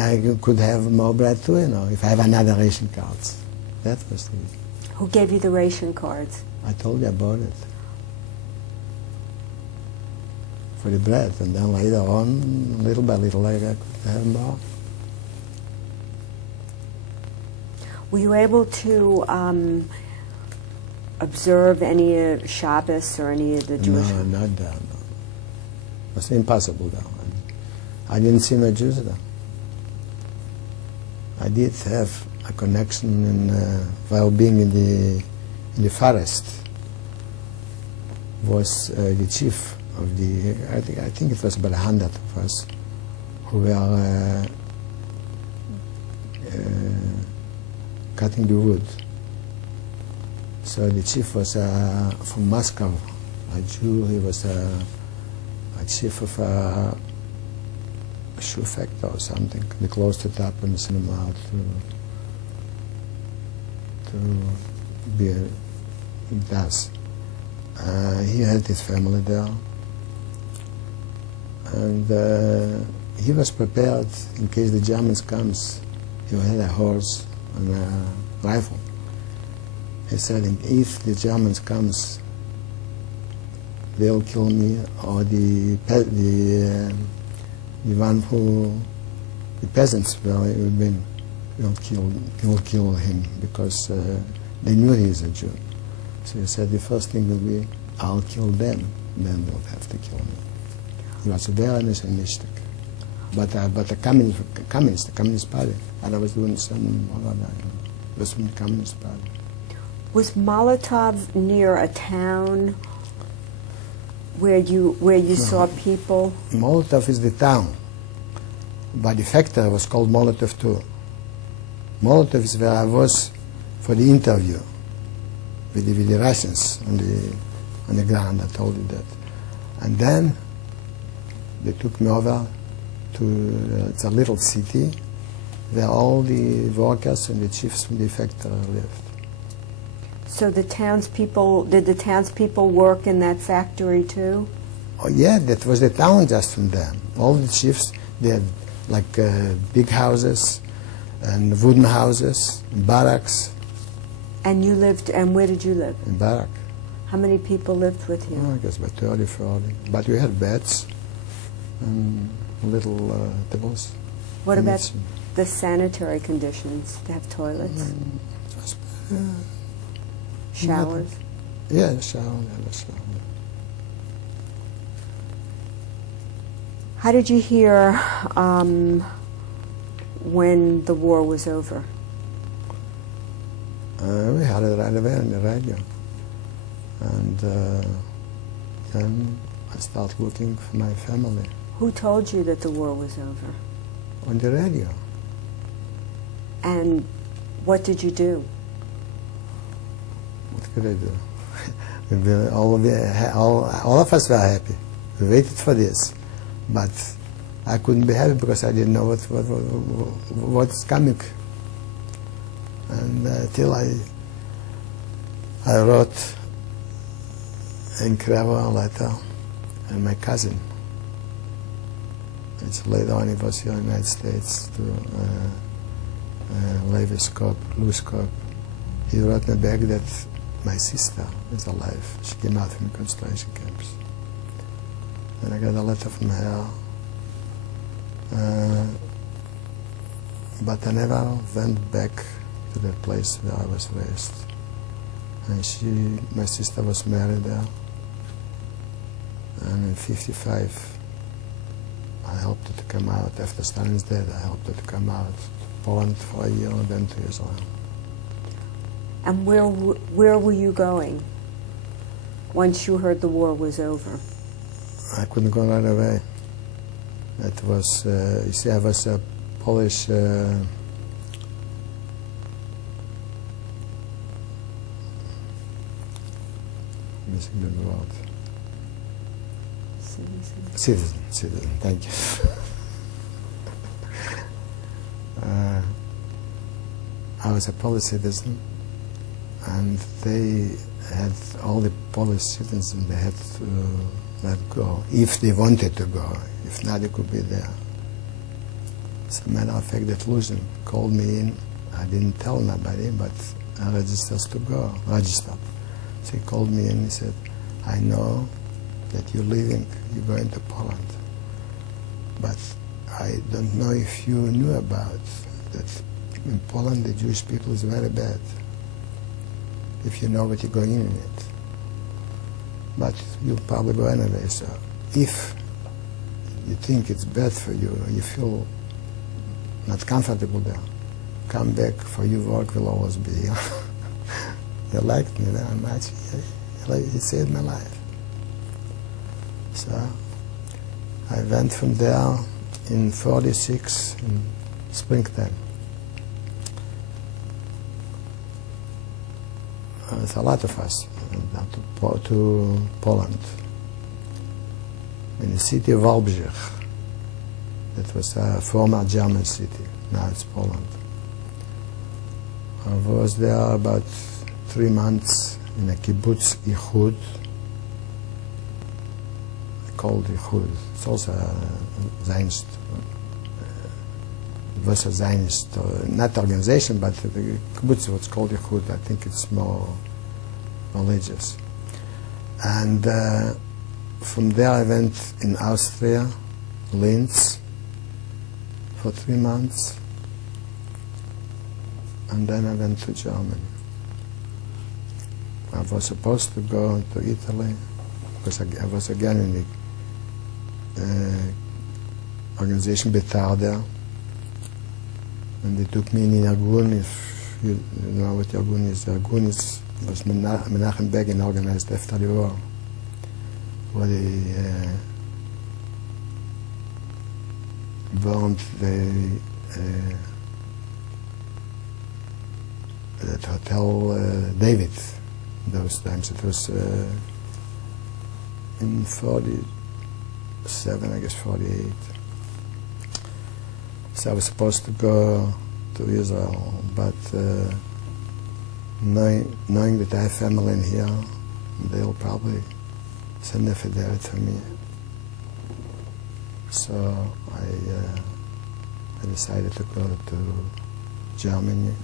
I could have more bread too, if I have another ration cards. That was it. Who gave you the ration cards? I told you about it. for the bread, and then later on, little by little, I could have more. Were you able to observe any Shabbos or any of the Jewish? No, not there. No. It was impossible there. I didn't see no Jews there. I did have a connection while being in the forest. Was the chief of the, I think it was about 100 of us who were cutting the wood. So the chief was from Moscow, a Jew. He was a chief of a shoe factory or something. They closed it up and sent him out to be with us. He had his family there, and he was prepared in case the Germans comes. He had a horse and a rifle. He said, if the Germans comes, they'll kill me, or the peasants will kill him, because they knew he is a Jew. So he said, the first thing will be, I'll kill them, then they'll have to kill me. He was very nationalistic. But the Communist Party, and I was doing some, it was from the Communist Party. Was Molotov near a town where you saw people? Molotov is the town, but the factory was called Molotov too. Molotov is where I was for the interview with the Russians on the ground. I told you that, and then they took me over to it's a little city where all the workers and the chiefs from the factory lived. So did the townspeople work in that factory too? Oh yeah, that was the town just from them. All the chiefs, they had like big houses and wooden houses, barracks. And where did you live? In barrack. How many people lived with you? Oh, I guess about 30, 40. But we had beds and little tables. What about the sanitary conditions? To have toilets? Showers? Yeah, shower. How did you hear when the war was over? We had it right away on the radio. And then I started looking for my family. Who told you that the war was over? On the radio. And what did you do? What could I do? all of us were happy. We waited for this. But I couldn't be happy because I didn't know what's coming. And till I wrote an incredible letter, and my cousin, it's later on, he was here in the United States, to Louis Cobb. He wrote me back that my sister is alive. She came out from concentration camps. And I got a letter from her. But I never went back to that place where I was raised. And my sister was married there. And in '55, I helped her to come out. After Stalin's death, I helped her to come out to Poland for a year and then to Israel. And where were you going once you heard the war was over? I couldn't go right away. It was, you see, I was a Polish missing the word. Citizen, thank you. I was a Polish citizen, and they had all the Polish citizens, they had to let go, if they wanted to go. If not, they could be there. As a matter of fact, that Luzhin called me in. I didn't tell nobody, but I registered to go. So he called me in and he said, I know that you're leaving, you're going to Poland. But I don't know if you knew about that in Poland the Jewish people is very bad, if you know what you're going in it. But you'll probably go anyway, so if you think it's bad for you, or you feel not comfortable there, come back, for you work will always be here. You liked me very much. It saved my life. So I went from there in 46 in springtime. There's a lot of us went to Poland. In the city of Wałbrzych. That was a former German city. Now it's Poland. I was there about 3 months in a kibbutz Ichud, called Ichud. It's also a Zionist. It was a Zionist, not organization, but the kibbutz was called Ichud. I think it's more religious. And from there I went in Austria, Linz, for 3 months, and then I went to Germany. I was supposed to go to Italy, because I was again in the organization Betar there, and they took me in Yargun. If you know what Yargun is, was Menachem Begin organized after the war, where they burned that hotel David. Those times it was in 47, I guess 48. So I was supposed to go to Israel, but knowing that I have family in here, they'll probably send a affidavit for me. So I decided to go to Germany.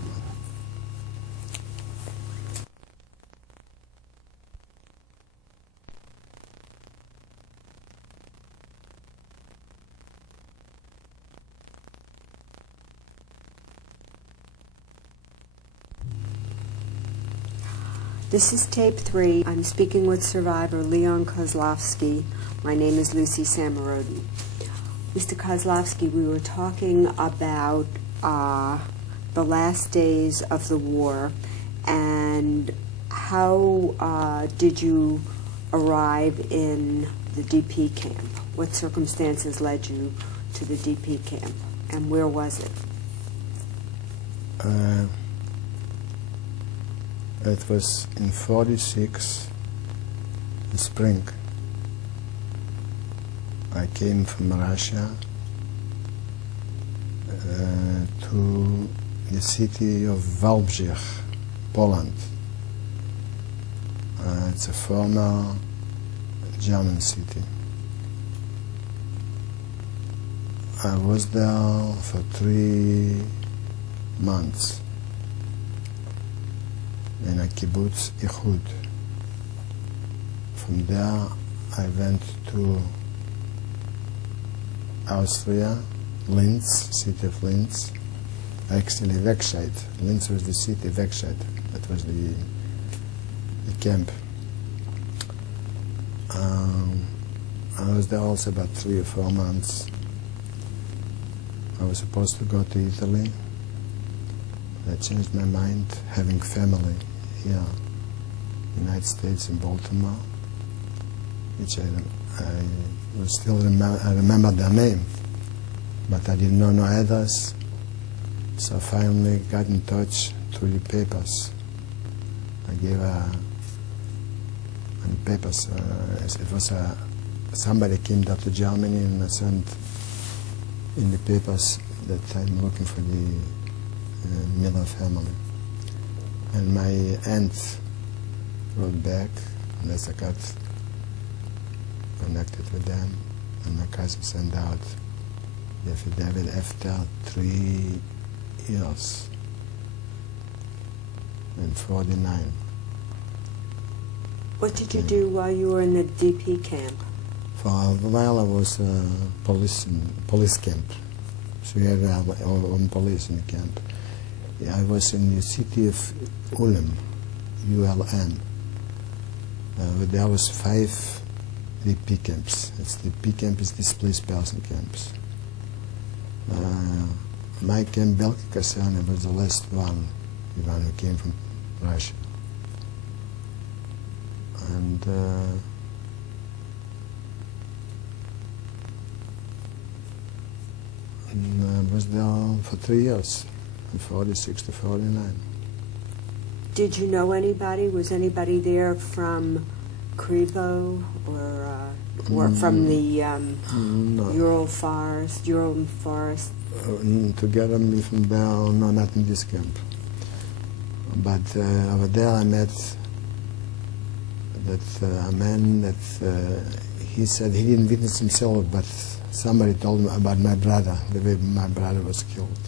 This is tape 3. I'm speaking with survivor Leon Kozlovsky. My name is Lucy Samarodin. Mr. Kozlovsky, we were talking about the last days of the war, and how did you arrive in the DP camp? What circumstances led you to the DP camp, and where was it? It was in 46, in spring. I came from Russia to the city of Wałbrzych, Poland. It's a former German city. I was there for 3 months in a kibbutz Ichud. From there I went to Austria, Linz, city of Linz. Actually Wegscheid. Linz was the city, Wegscheid. That was the camp. I was there also about 3 or 4 months. I was supposed to go to Italy. I changed my mind, having family here in the United States, in Baltimore, which I was still I remember their name, but I did not know address. So I finally got in touch through the papers. I gave on the papers. It was somebody came down to Germany and I sent in the papers that I'm looking for the Miller family. And my aunt wrote back, and I got connected with them, and my cousin sent out the affidavit after 3 years, in 49. What did you do while you were in the DP camp? For a while I was police camp. So we had our own police in the camp. Yeah, I was in the city of Ulm, ULM. There was 5 DP camps. The DP camp is displaced person camps. My camp, Belka Kaserne, was the last one, the one who came from Russia. And I was there for 3 years, from 46 to 49. Did you know anybody? Was anybody there from Krivo or from the No. Ural Forest? Together me from there, no, not in this camp. But over there I met a man that he said he didn't witness himself, but somebody told him about my brother, the way my brother was killed.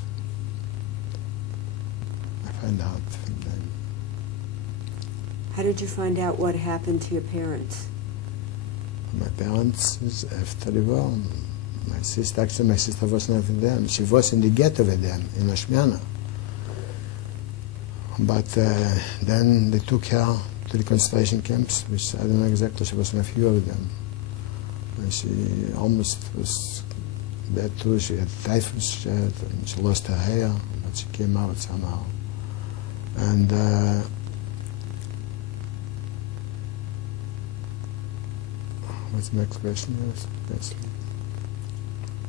I found out from them. How did you find out what happened to your parents? My parents, after the war, my sister was not with them. She was in the ghetto with them, in Oshmiana. But then they took her to the concentration camps, which I don't know exactly, she was in a few of them. And she almost was dead too. She had typhus, and she lost her hair, but she came out somehow. And what's the next question? Yes.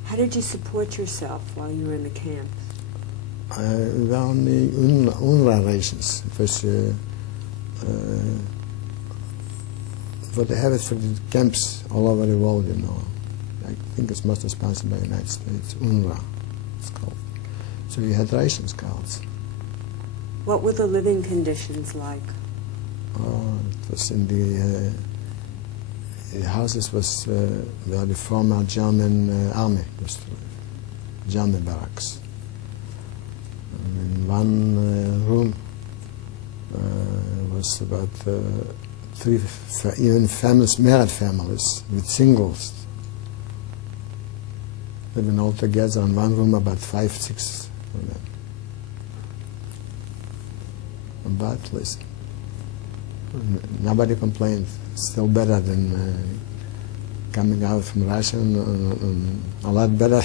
How did you support yourself while you were in the camp? We were on the UNRWA rations. It was what they have it for the camps all over the world, you know. I think it's mostly sponsored by the United States. UNRWA, it's called. So we had rations cards. What were the living conditions like? Oh, it was in the houses was where the former German army used to live, German barracks. And in one room was about 3 even families, married families with singles, living all together in one room, about 5, 6 of them. But listen, nobody complained. Still better than coming out from Russia, and a lot better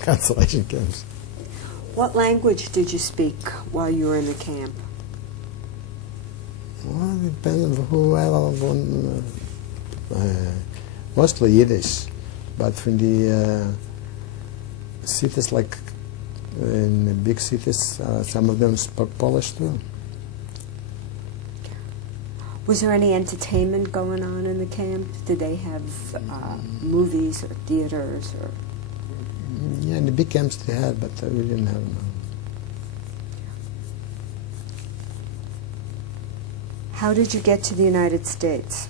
concentration camps. What language did you speak while you were in the camp? Well, it depends on whoever. Mostly Yiddish, but from the cities, like in the big cities, some of them spoke Polish too. Was there any entertainment going on in the camp? Did they have movies or theaters? Or? Yeah, in the big camps they had, but we didn't have them. How did you get to the United States?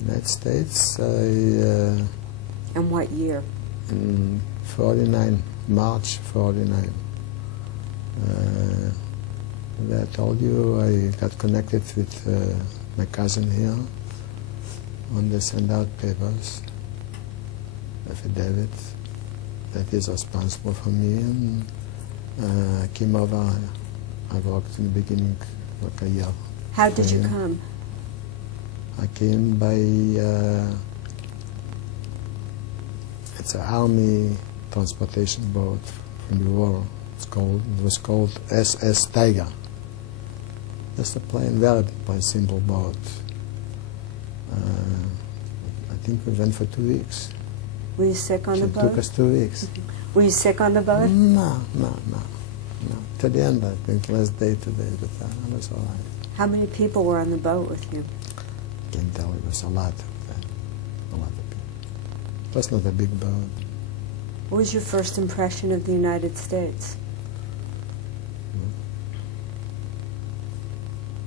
United States, And what year? in 49, March 49. I told you I got connected with my cousin here, when they send out papers, affidavit, that is responsible for me, and I came over. I worked in the beginning like a year. How did you Yeah. come? I came by, it's an army transportation boat from the war. It was called SS Tiger. Just a plain, very plain, simple boat. I think we went for 2 weeks. Were you sick on the It boat? took us 2 weeks. Were you sick on the boat? No. To the end, I think, last day today, but I was all right. How many people were on the boat with you? Can't tell, it was a lot of people. It was not a big boat. What was your first impression of the United States?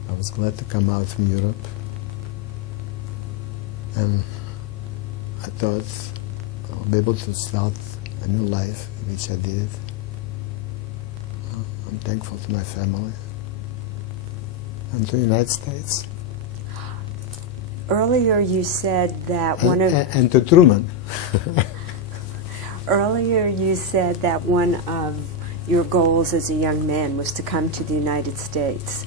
I was glad to come out from Europe, and I thought I'll be able to start a new life, which I did. I'm thankful to my family and to the United States. Earlier you said that one of and to Truman. earlier you said that one of your goals as a young man was to come to the United States.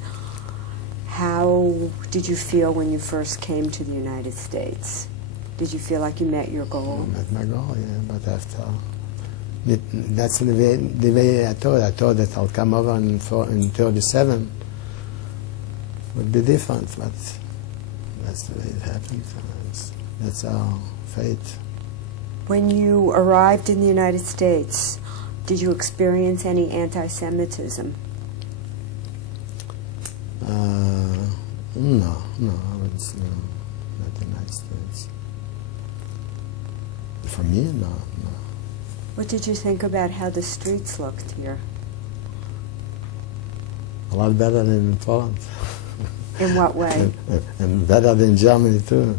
How did you feel when you first came to the United States? Did you feel like you met your goal? Met my goal, yeah, but after that's the way I thought. I thought that I'll come over in 37. Would be different, but that's the way it happened. That's our fate. When you arrived in the United States, did you experience any anti-Semitism? No, I wouldn't say no, not the United States. For me, no. What did you think about how the streets looked here? A lot better than in Poland. In what way? and better than Germany too.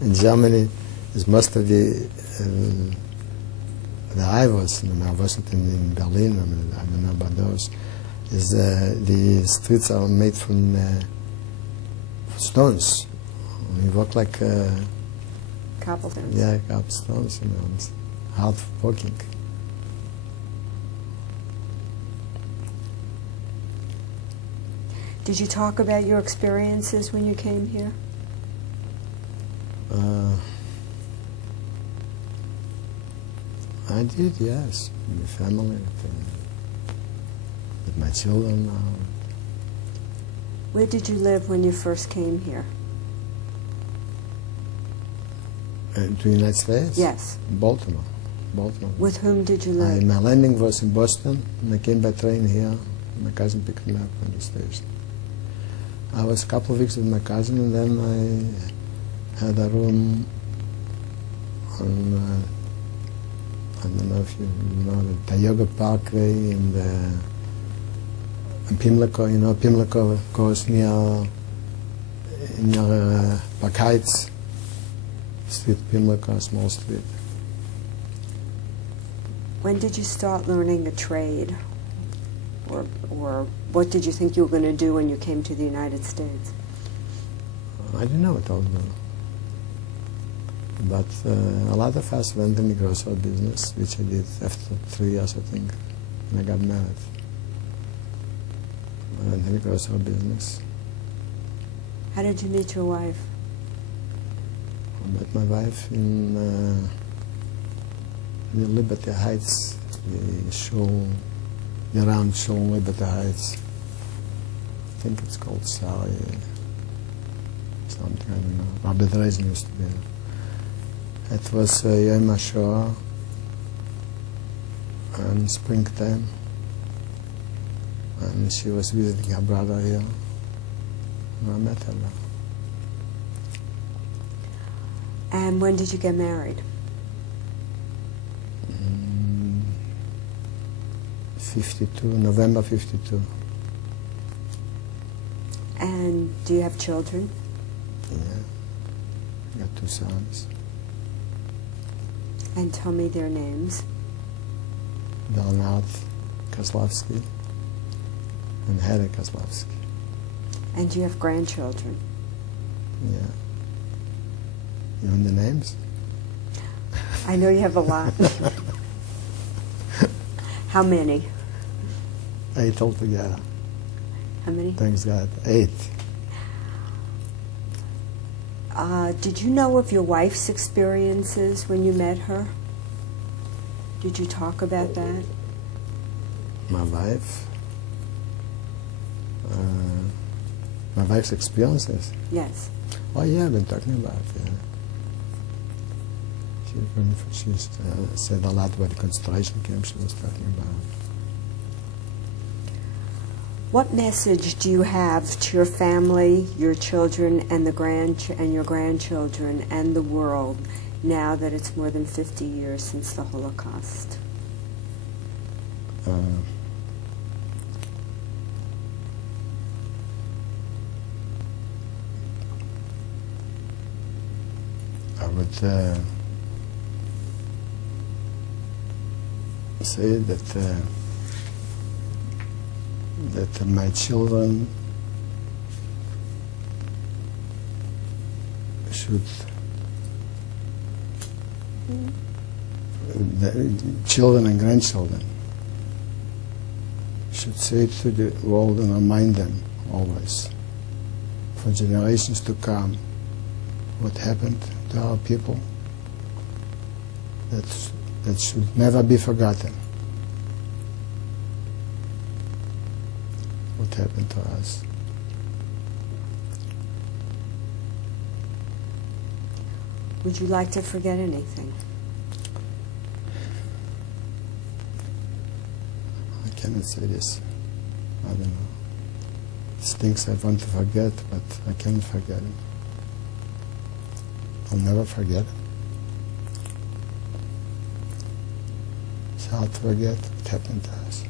In Germany, is most of the I wasn't in Berlin. I don't know about those. Is the streets are made from stones. You walk like Cobblestones. yeah, cobblestones. It's hard walking. Did you talk about your experiences when you came here? I did, yes. With my family, with my children. Where did you live when you first came here? To the United States? Yes. Baltimore. With whom did you live? My landing was in Boston, and I came by train here. My cousin picked me up from the station. I was a couple of weeks with my cousin, and then I had a room on, I don't know if you know, the Tioga Parkway in Pimlico. You know, Pimlico goes near Park Heights Street, Pimlico, a small street. When did you start learning a trade? Or what did you think you were going to do when you came to the United States? I didn't know what I was doing. But a lot of us went in the grocery business, which I did after 3 years, I think, when I got married. I went in the grocery business. How did you meet your wife? I met my wife in the Liberty Heights, the round show in Liberty Heights. I think it's called Sally, something, I don't know. Rabbi Dreisen used to be. It was Yom HaShoah in springtime, and she was visiting her brother here, and I met her there. And when did you get married? 52, November 52. And do you have children? Yeah, I got 2 sons. And tell me their names. Bernard Kozlovsky and Harry Kozlovsky. And do you have grandchildren? Yeah. You want the names? I know you have a lot. How many? 8 altogether. How many? Thanks God. 8. Did you know of your wife's experiences when you met her? Did you talk about that? My wife? My wife's experiences? Yes. Oh yeah, I've been talking about it, yeah. She said a lot about the concentration camp she was talking about. What message do you have to your family, your children, and your grandchildren, and the world now that it's more than 50 years since the Holocaust? I would say that my children should, the children and grandchildren should say it to the world and remind them always, for generations to come, what happened to our people. That should never be forgotten. What happened to us. Would you like to forget anything? I cannot say this. I don't know. It's things I want to forget, but I cannot forget it. I'll never forget it. It's hard to forget what happened to us.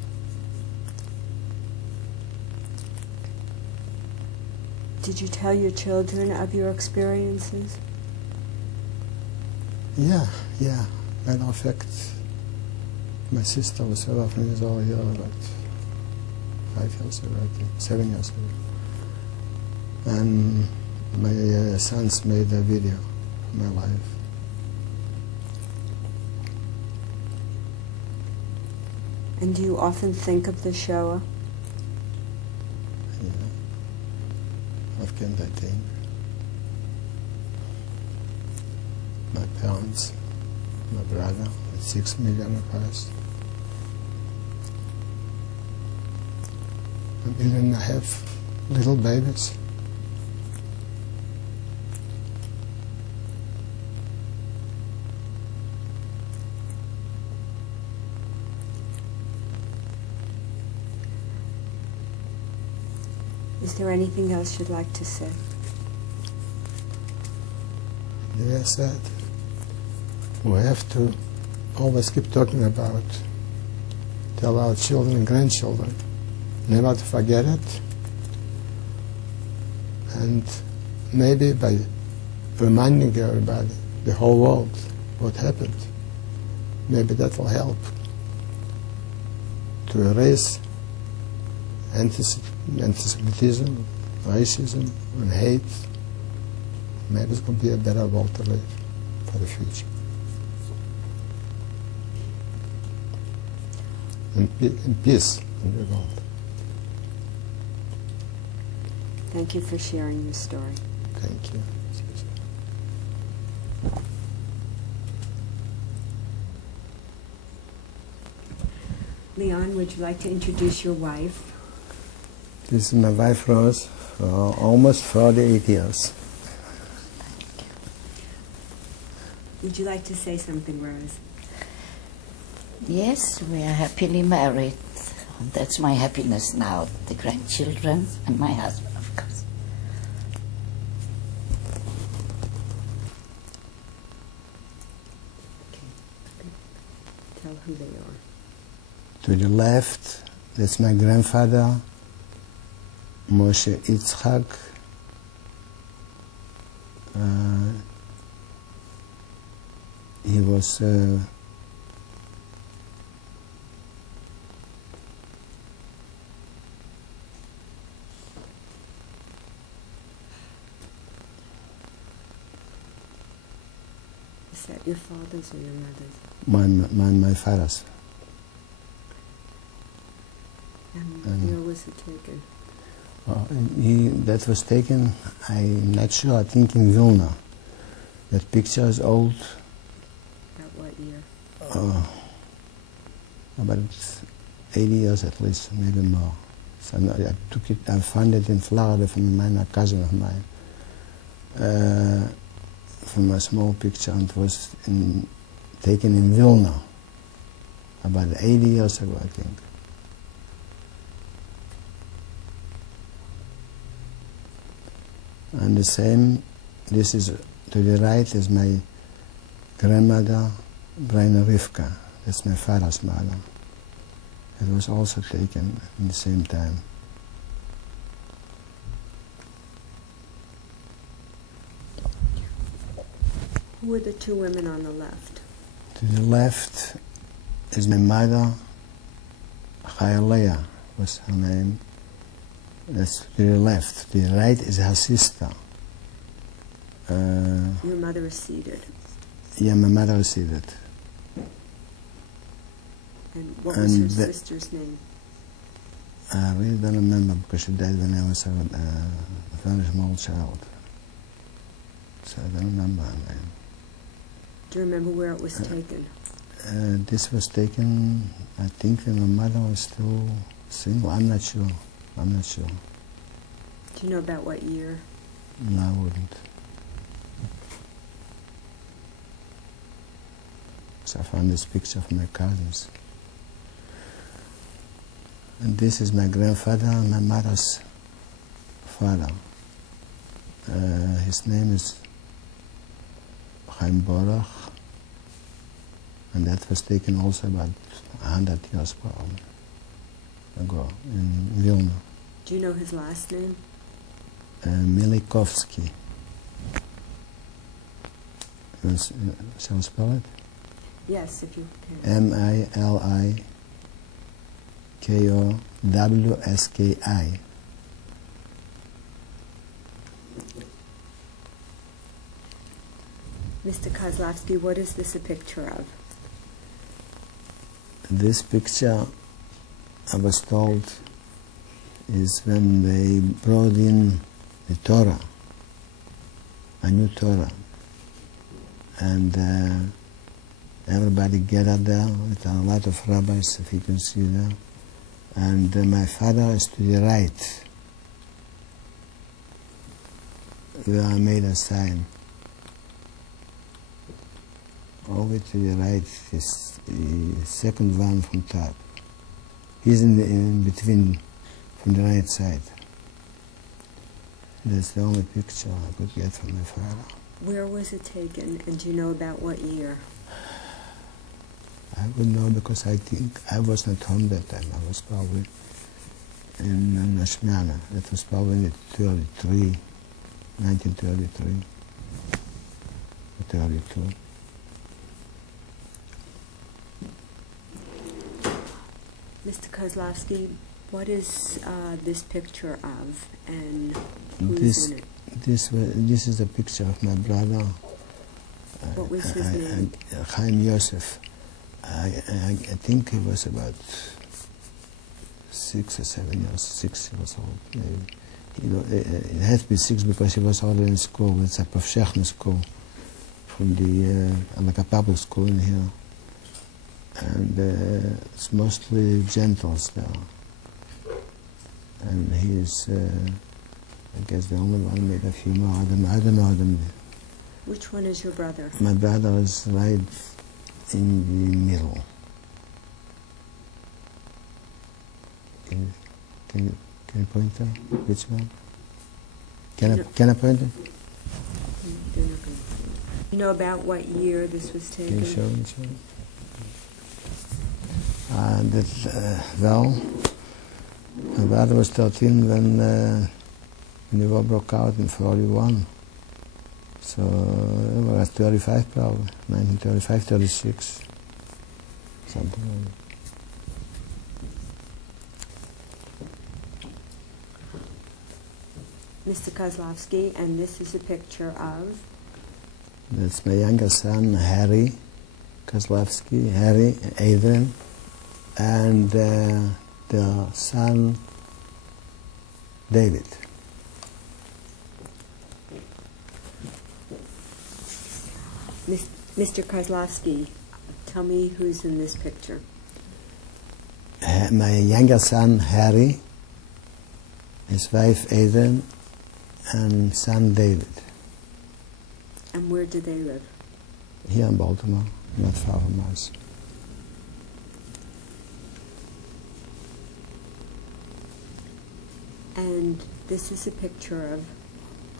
Did you tell your children of your experiences? Yeah. Matter of fact, my sister was 11 years old here about 5 years ago, I think, 7 years ago. And my sons made a video of my life. And do you often think of the Shoah? Yeah. Often I think. My parents, my brother, with 6 million of us. 1.5 million little babies. Is there anything else you'd like to say? Yes, that we have to always keep talking about, tell our children and grandchildren never to forget it, and maybe by reminding everybody, the whole world, what happened, maybe that will help to erase anti-Semitism, racism, and hate. Maybe it's going to be a better world to live for the future. And peace in the world. Thank you for sharing your story. Thank you. Leon, would you like to introduce your wife? This is my wife, Rose, for almost 48 years. Would you like to say something, Rose? Yes, we are happily married. That's my happiness now, the grandchildren and my husband, of course. Tell who they are. To the left, that's my grandfather, Moshe Yitzchak. He was Is that your father's or your mother's? my father's. And where was it taken? That was taken, I'm not sure, I think in Vilna. That picture is old. About what year? About 80 years at least, maybe more. So I took it, I found it in Florida from a cousin of mine. From a small picture, and it was taken in Vilna about 80 years ago, I think. And the same, this is to the right is my grandmother, Braina Rivka. That's my father's mother. It was also taken in the same time. Who were the two women on the left? To the left is my mother, Chayaleah was her name. That's to the left. To the right is her sister, Your mother is seated. Yeah, my mother is seated. And what was her And sister's name? I really don't remember because she died when I was a very small child. So I don't remember her name. Do you remember where it was taken? This was taken, I think, when my mother was still single. I'm not sure. I'm not sure. Do you know about what year? No, I wouldn't. So I found this picture of my cousins. And this is my grandfather and my mother's father. His name is Chaim Borach, and that was taken also about 100 years ago in Vilna. Do you know his last name? Kozlovsky. Shall I spell it? Yes, if you can. MilikoWski. Mr. Kozlovsky, what is this a picture of? This picture, I was told, is when they brought in the Torah, a new Torah, and everybody gathered there with a lot of rabbis, if you can see there, and my father is to the right, where I made a sign. Over to the right is the second one from top. He's in between, from the right side. That's the only picture I could get from my father. Where was it taken, and do you know about what year? I would know because I think I was not home that time. I was probably in Nashmiana. That was probably in 1933, or 32. Mr. Kozlovsky, what is this picture of, and who's in it? This is a picture of my brother. What was his name? Chaim Yosef. I think he was about 6 or 7 years, 6 years old, maybe. It has to be 6 because he was already in school. It's a Pavshechna school from the like a public school in here. And it's mostly gentles there. And he is, I guess, the only one, maybe a few more. I don't know them. Which one is your brother? My brother is right in the middle. Can you point out which one? Can I point it? You know about what year this was taken? Can you show me? Well, my brother was 13 when the war broke out in 41. So I was 35 probably, 1935, 36, something like that. Mr. Kozlovsky, and this is a picture of? That's my younger son, Harry Kozlovsky, Harry, Adrian, and the son, David. Mr. Kozlovsky, tell me who's in this picture. My younger son, Harry, his wife, Adrian, and son, David. And where do they live? Here in Baltimore, not far from us. And this is a picture of?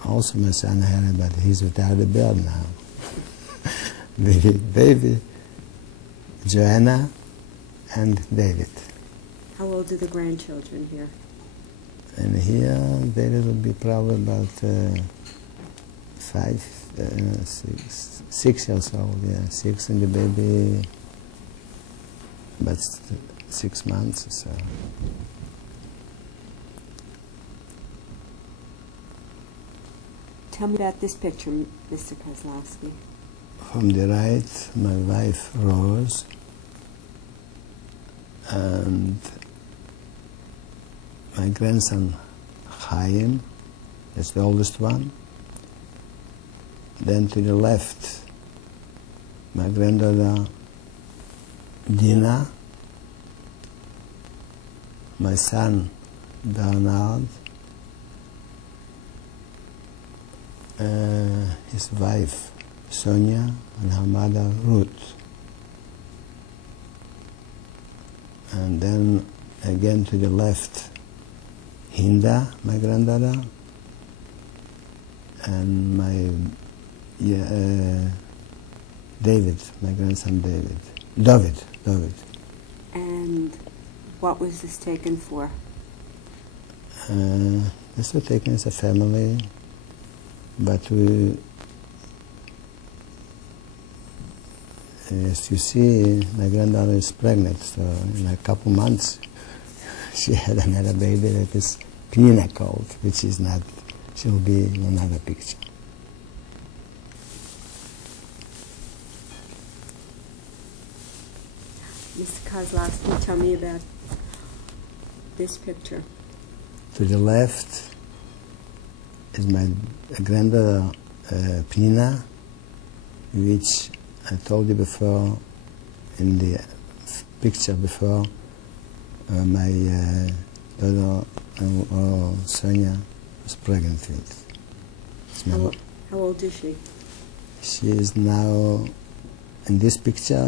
Also my son Harry, but he's without a beard now. The baby, Joanna, and David. How old are the grandchildren here? And here, David will be probably about 6 years old, yeah, 6, and the baby about 6 months or so. tell me about this picture, Mr. Kozlovsky. From the right, my wife Rose, and my grandson Chaim, that's the oldest one. Then to the left, my granddaughter Dina, my son Bernard, his wife Sonia, and her mother Ruth. And then again to the left, Hinda, my granddaughter, and my David, my grandson David. And what was this taken for? This was taken as a family, but we, as you see, my granddaughter is pregnant, so in a couple months she had another baby that is Pnina called, which is not, she'll be in another picture. Mr. Kozlovsky, tell me about this picture. To the left is my granddaughter Pnina, which I told you before in the picture before, my daughter Sonia was pregnant with. How old is she? She is now, in this picture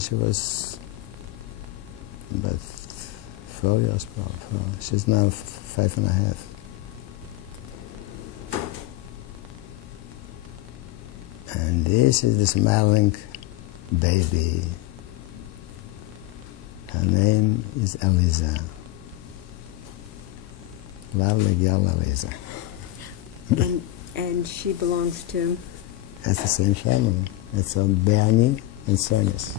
she was about 4 years probably. She's now 5.5. And this is the smiling baby. Her name is Eliza. Lovely girl, Eliza. And she belongs to? That's the same family. It's Bernie and Sonia's.